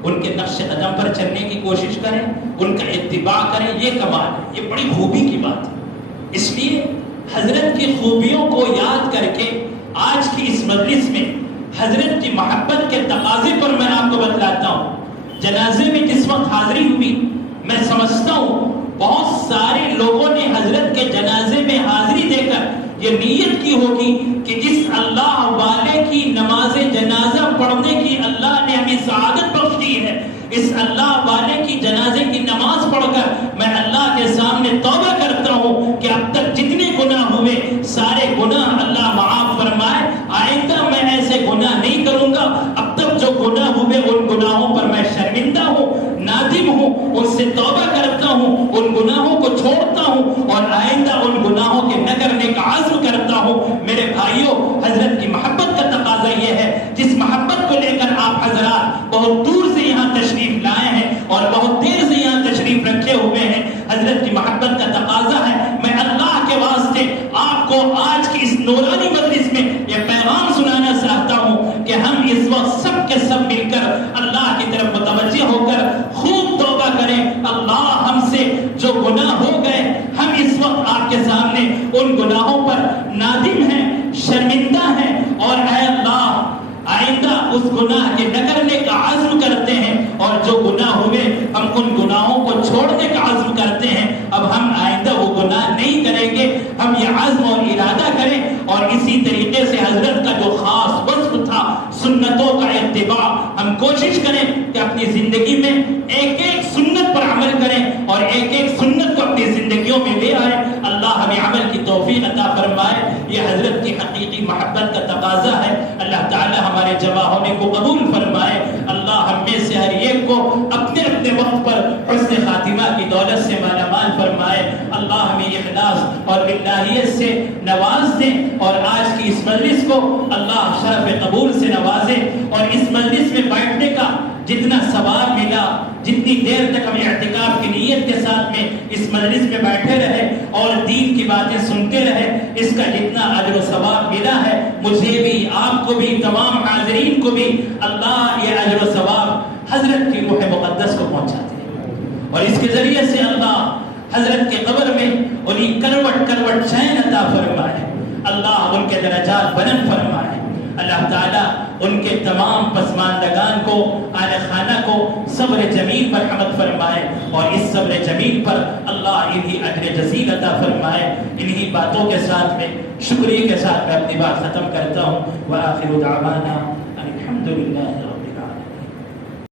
ان کے نقش قدم پر چلنے کی کوشش کریں، ان کا اتباع کریں، یہ کمال ہے، یہ بڑی خوبی کی بات ہے۔ اس لیے حضرت کی خوبیوں کو یاد کر کے آج کی اس مجلس میں حضرت کی محبت کے تقاضے پر میں آپ کو بتلاتا ہوں۔ جنازے میں جس وقت حاضری ہوئی، میں سمجھتا ہوں بہت سارے لوگوں نے حضرت کے جنازے میں حاضری دے کر یہ نیت کی ہوگی کہ جس اللہ والے کی نماز جنازہ پڑھنے کی اللہ نے ہمیں سعادت بخشی ہے، اس اللہ والے کی جنازے کی نماز پڑھ کر میں اللہ کے سامنے توبہ کرتا ہوں کہ اب تک جتنے گناہ ہوئے سارے گناہ اللہ معاف فرمائے، آئندہ میں ایسے گناہ نہیں کروں گا، اب تک جو گناہ ہوئے ان گناہوں پر میں شرمندہ ہوں، نادم ہوں، ان سے توبہ کرتا ہوں، ان گناہوں کو چھوڑتا ہوں اور آئندہ ان گناہوں کے نہ کرنے کا عزم کرتا ہوں۔ میرے بھائیوں، حضرت کی محبت کا تقاضا یہ ہے، جس محبت کو لے کر آپ حضرات بہت دور سے یہاں تشریف لائے ہیں اور بہت دیر سے یہاں تشریف رکھے ہوئے ہیں، حضرت کی محبت کا تقاضا ہے، میں اللہ کے واسطے آپ کو آج کی اس نورانی مجلس میں یہ پیغام سنانا چاہتا ہوں کہ ہم اس وقت سب کے سب مل کر اللہ کی طرف متوجہ ہو کر خوب توبہ کریں۔ اللہ ہم سے جو گناہ ہو گئے، ہم اس وقت آپ کے سامنے ان گناہوں پر نادم ہیں، شرمندہ ہیں، اور اے اللہ آئندہ اس گناہ کے نہ کرنے کا عزم کرتے ہیں، اور جو گناہ ہوئے ہم ان گناہوں کو چھوڑنے کا عزم کرتے ہیں۔ اب ہم آئندہ وہ گناہ نہیں کریں گے، ہم یہ عزم اور ارادہ کریں، اور اسی طریقے سے حضرت کا جو خاص وصف تھا سنتوں کا اتباع، ہم کوشش کریں کہ اپنی زندگی میں ایک ایک سنت پر عمل کریں اور ایک ایک سنت کو اپنی زندگیوں میں لے آئیں۔ اللہ ہمیں عمل کی توفیق عطا فرمائے، یہ حضرت کی حقیقی محبت کا تقاضا ہے۔ اللہ تعالی ہمارے جمع ہونے کو قبول فرمائے۔ اللہ ہم میں سے ہر ایک کو اپنے اپنے وقت پر حسن خاتمہ کی دولت سے مالا مال فرمائے۔ اللہ ہمیں اخلاص اور باللہیت سے نواز دے، اور آج کی اس مجلس کو اللہ شرف قبول سے نوازے، اور اس مجلس میں بیٹھنے کا جتنا ثواب ملا، جتنی دیر تک ہم اعتکاف کی نیت کے ساتھ میں اس مجلس میں بیٹھے رہے اور دین کی باتیں سنتے رہے، اس کا جتنا اجر و ثواب ملا ہے، مجھے بھی، آپ کو بھی، تمام حاضرین کو بھی اللہ یہ اجر و ثواب حضرت کی روح مقدس کو پہنچاتے ہیں، اور اس کے ذریعے سے اللہ حضرت کے قبر میں انہیں کروٹ کروٹ چین عطا فرمائے، اللہ ان کے درجات بلند فرمائے، اللہ تعالیٰ ان کے تمام پسماندگان کو، آل خانہ کو صبر جمیل پر حمد فرمائے، اور اس صبر جمیل پر اللہ انہیں اجر جزیل عطا فرمائے۔ انہی باتوں کے ساتھ میں شکریہ کے ساتھ میں اپنی بات ختم کرتا ہوں۔ وآخر دعوانا الحمدللہ۔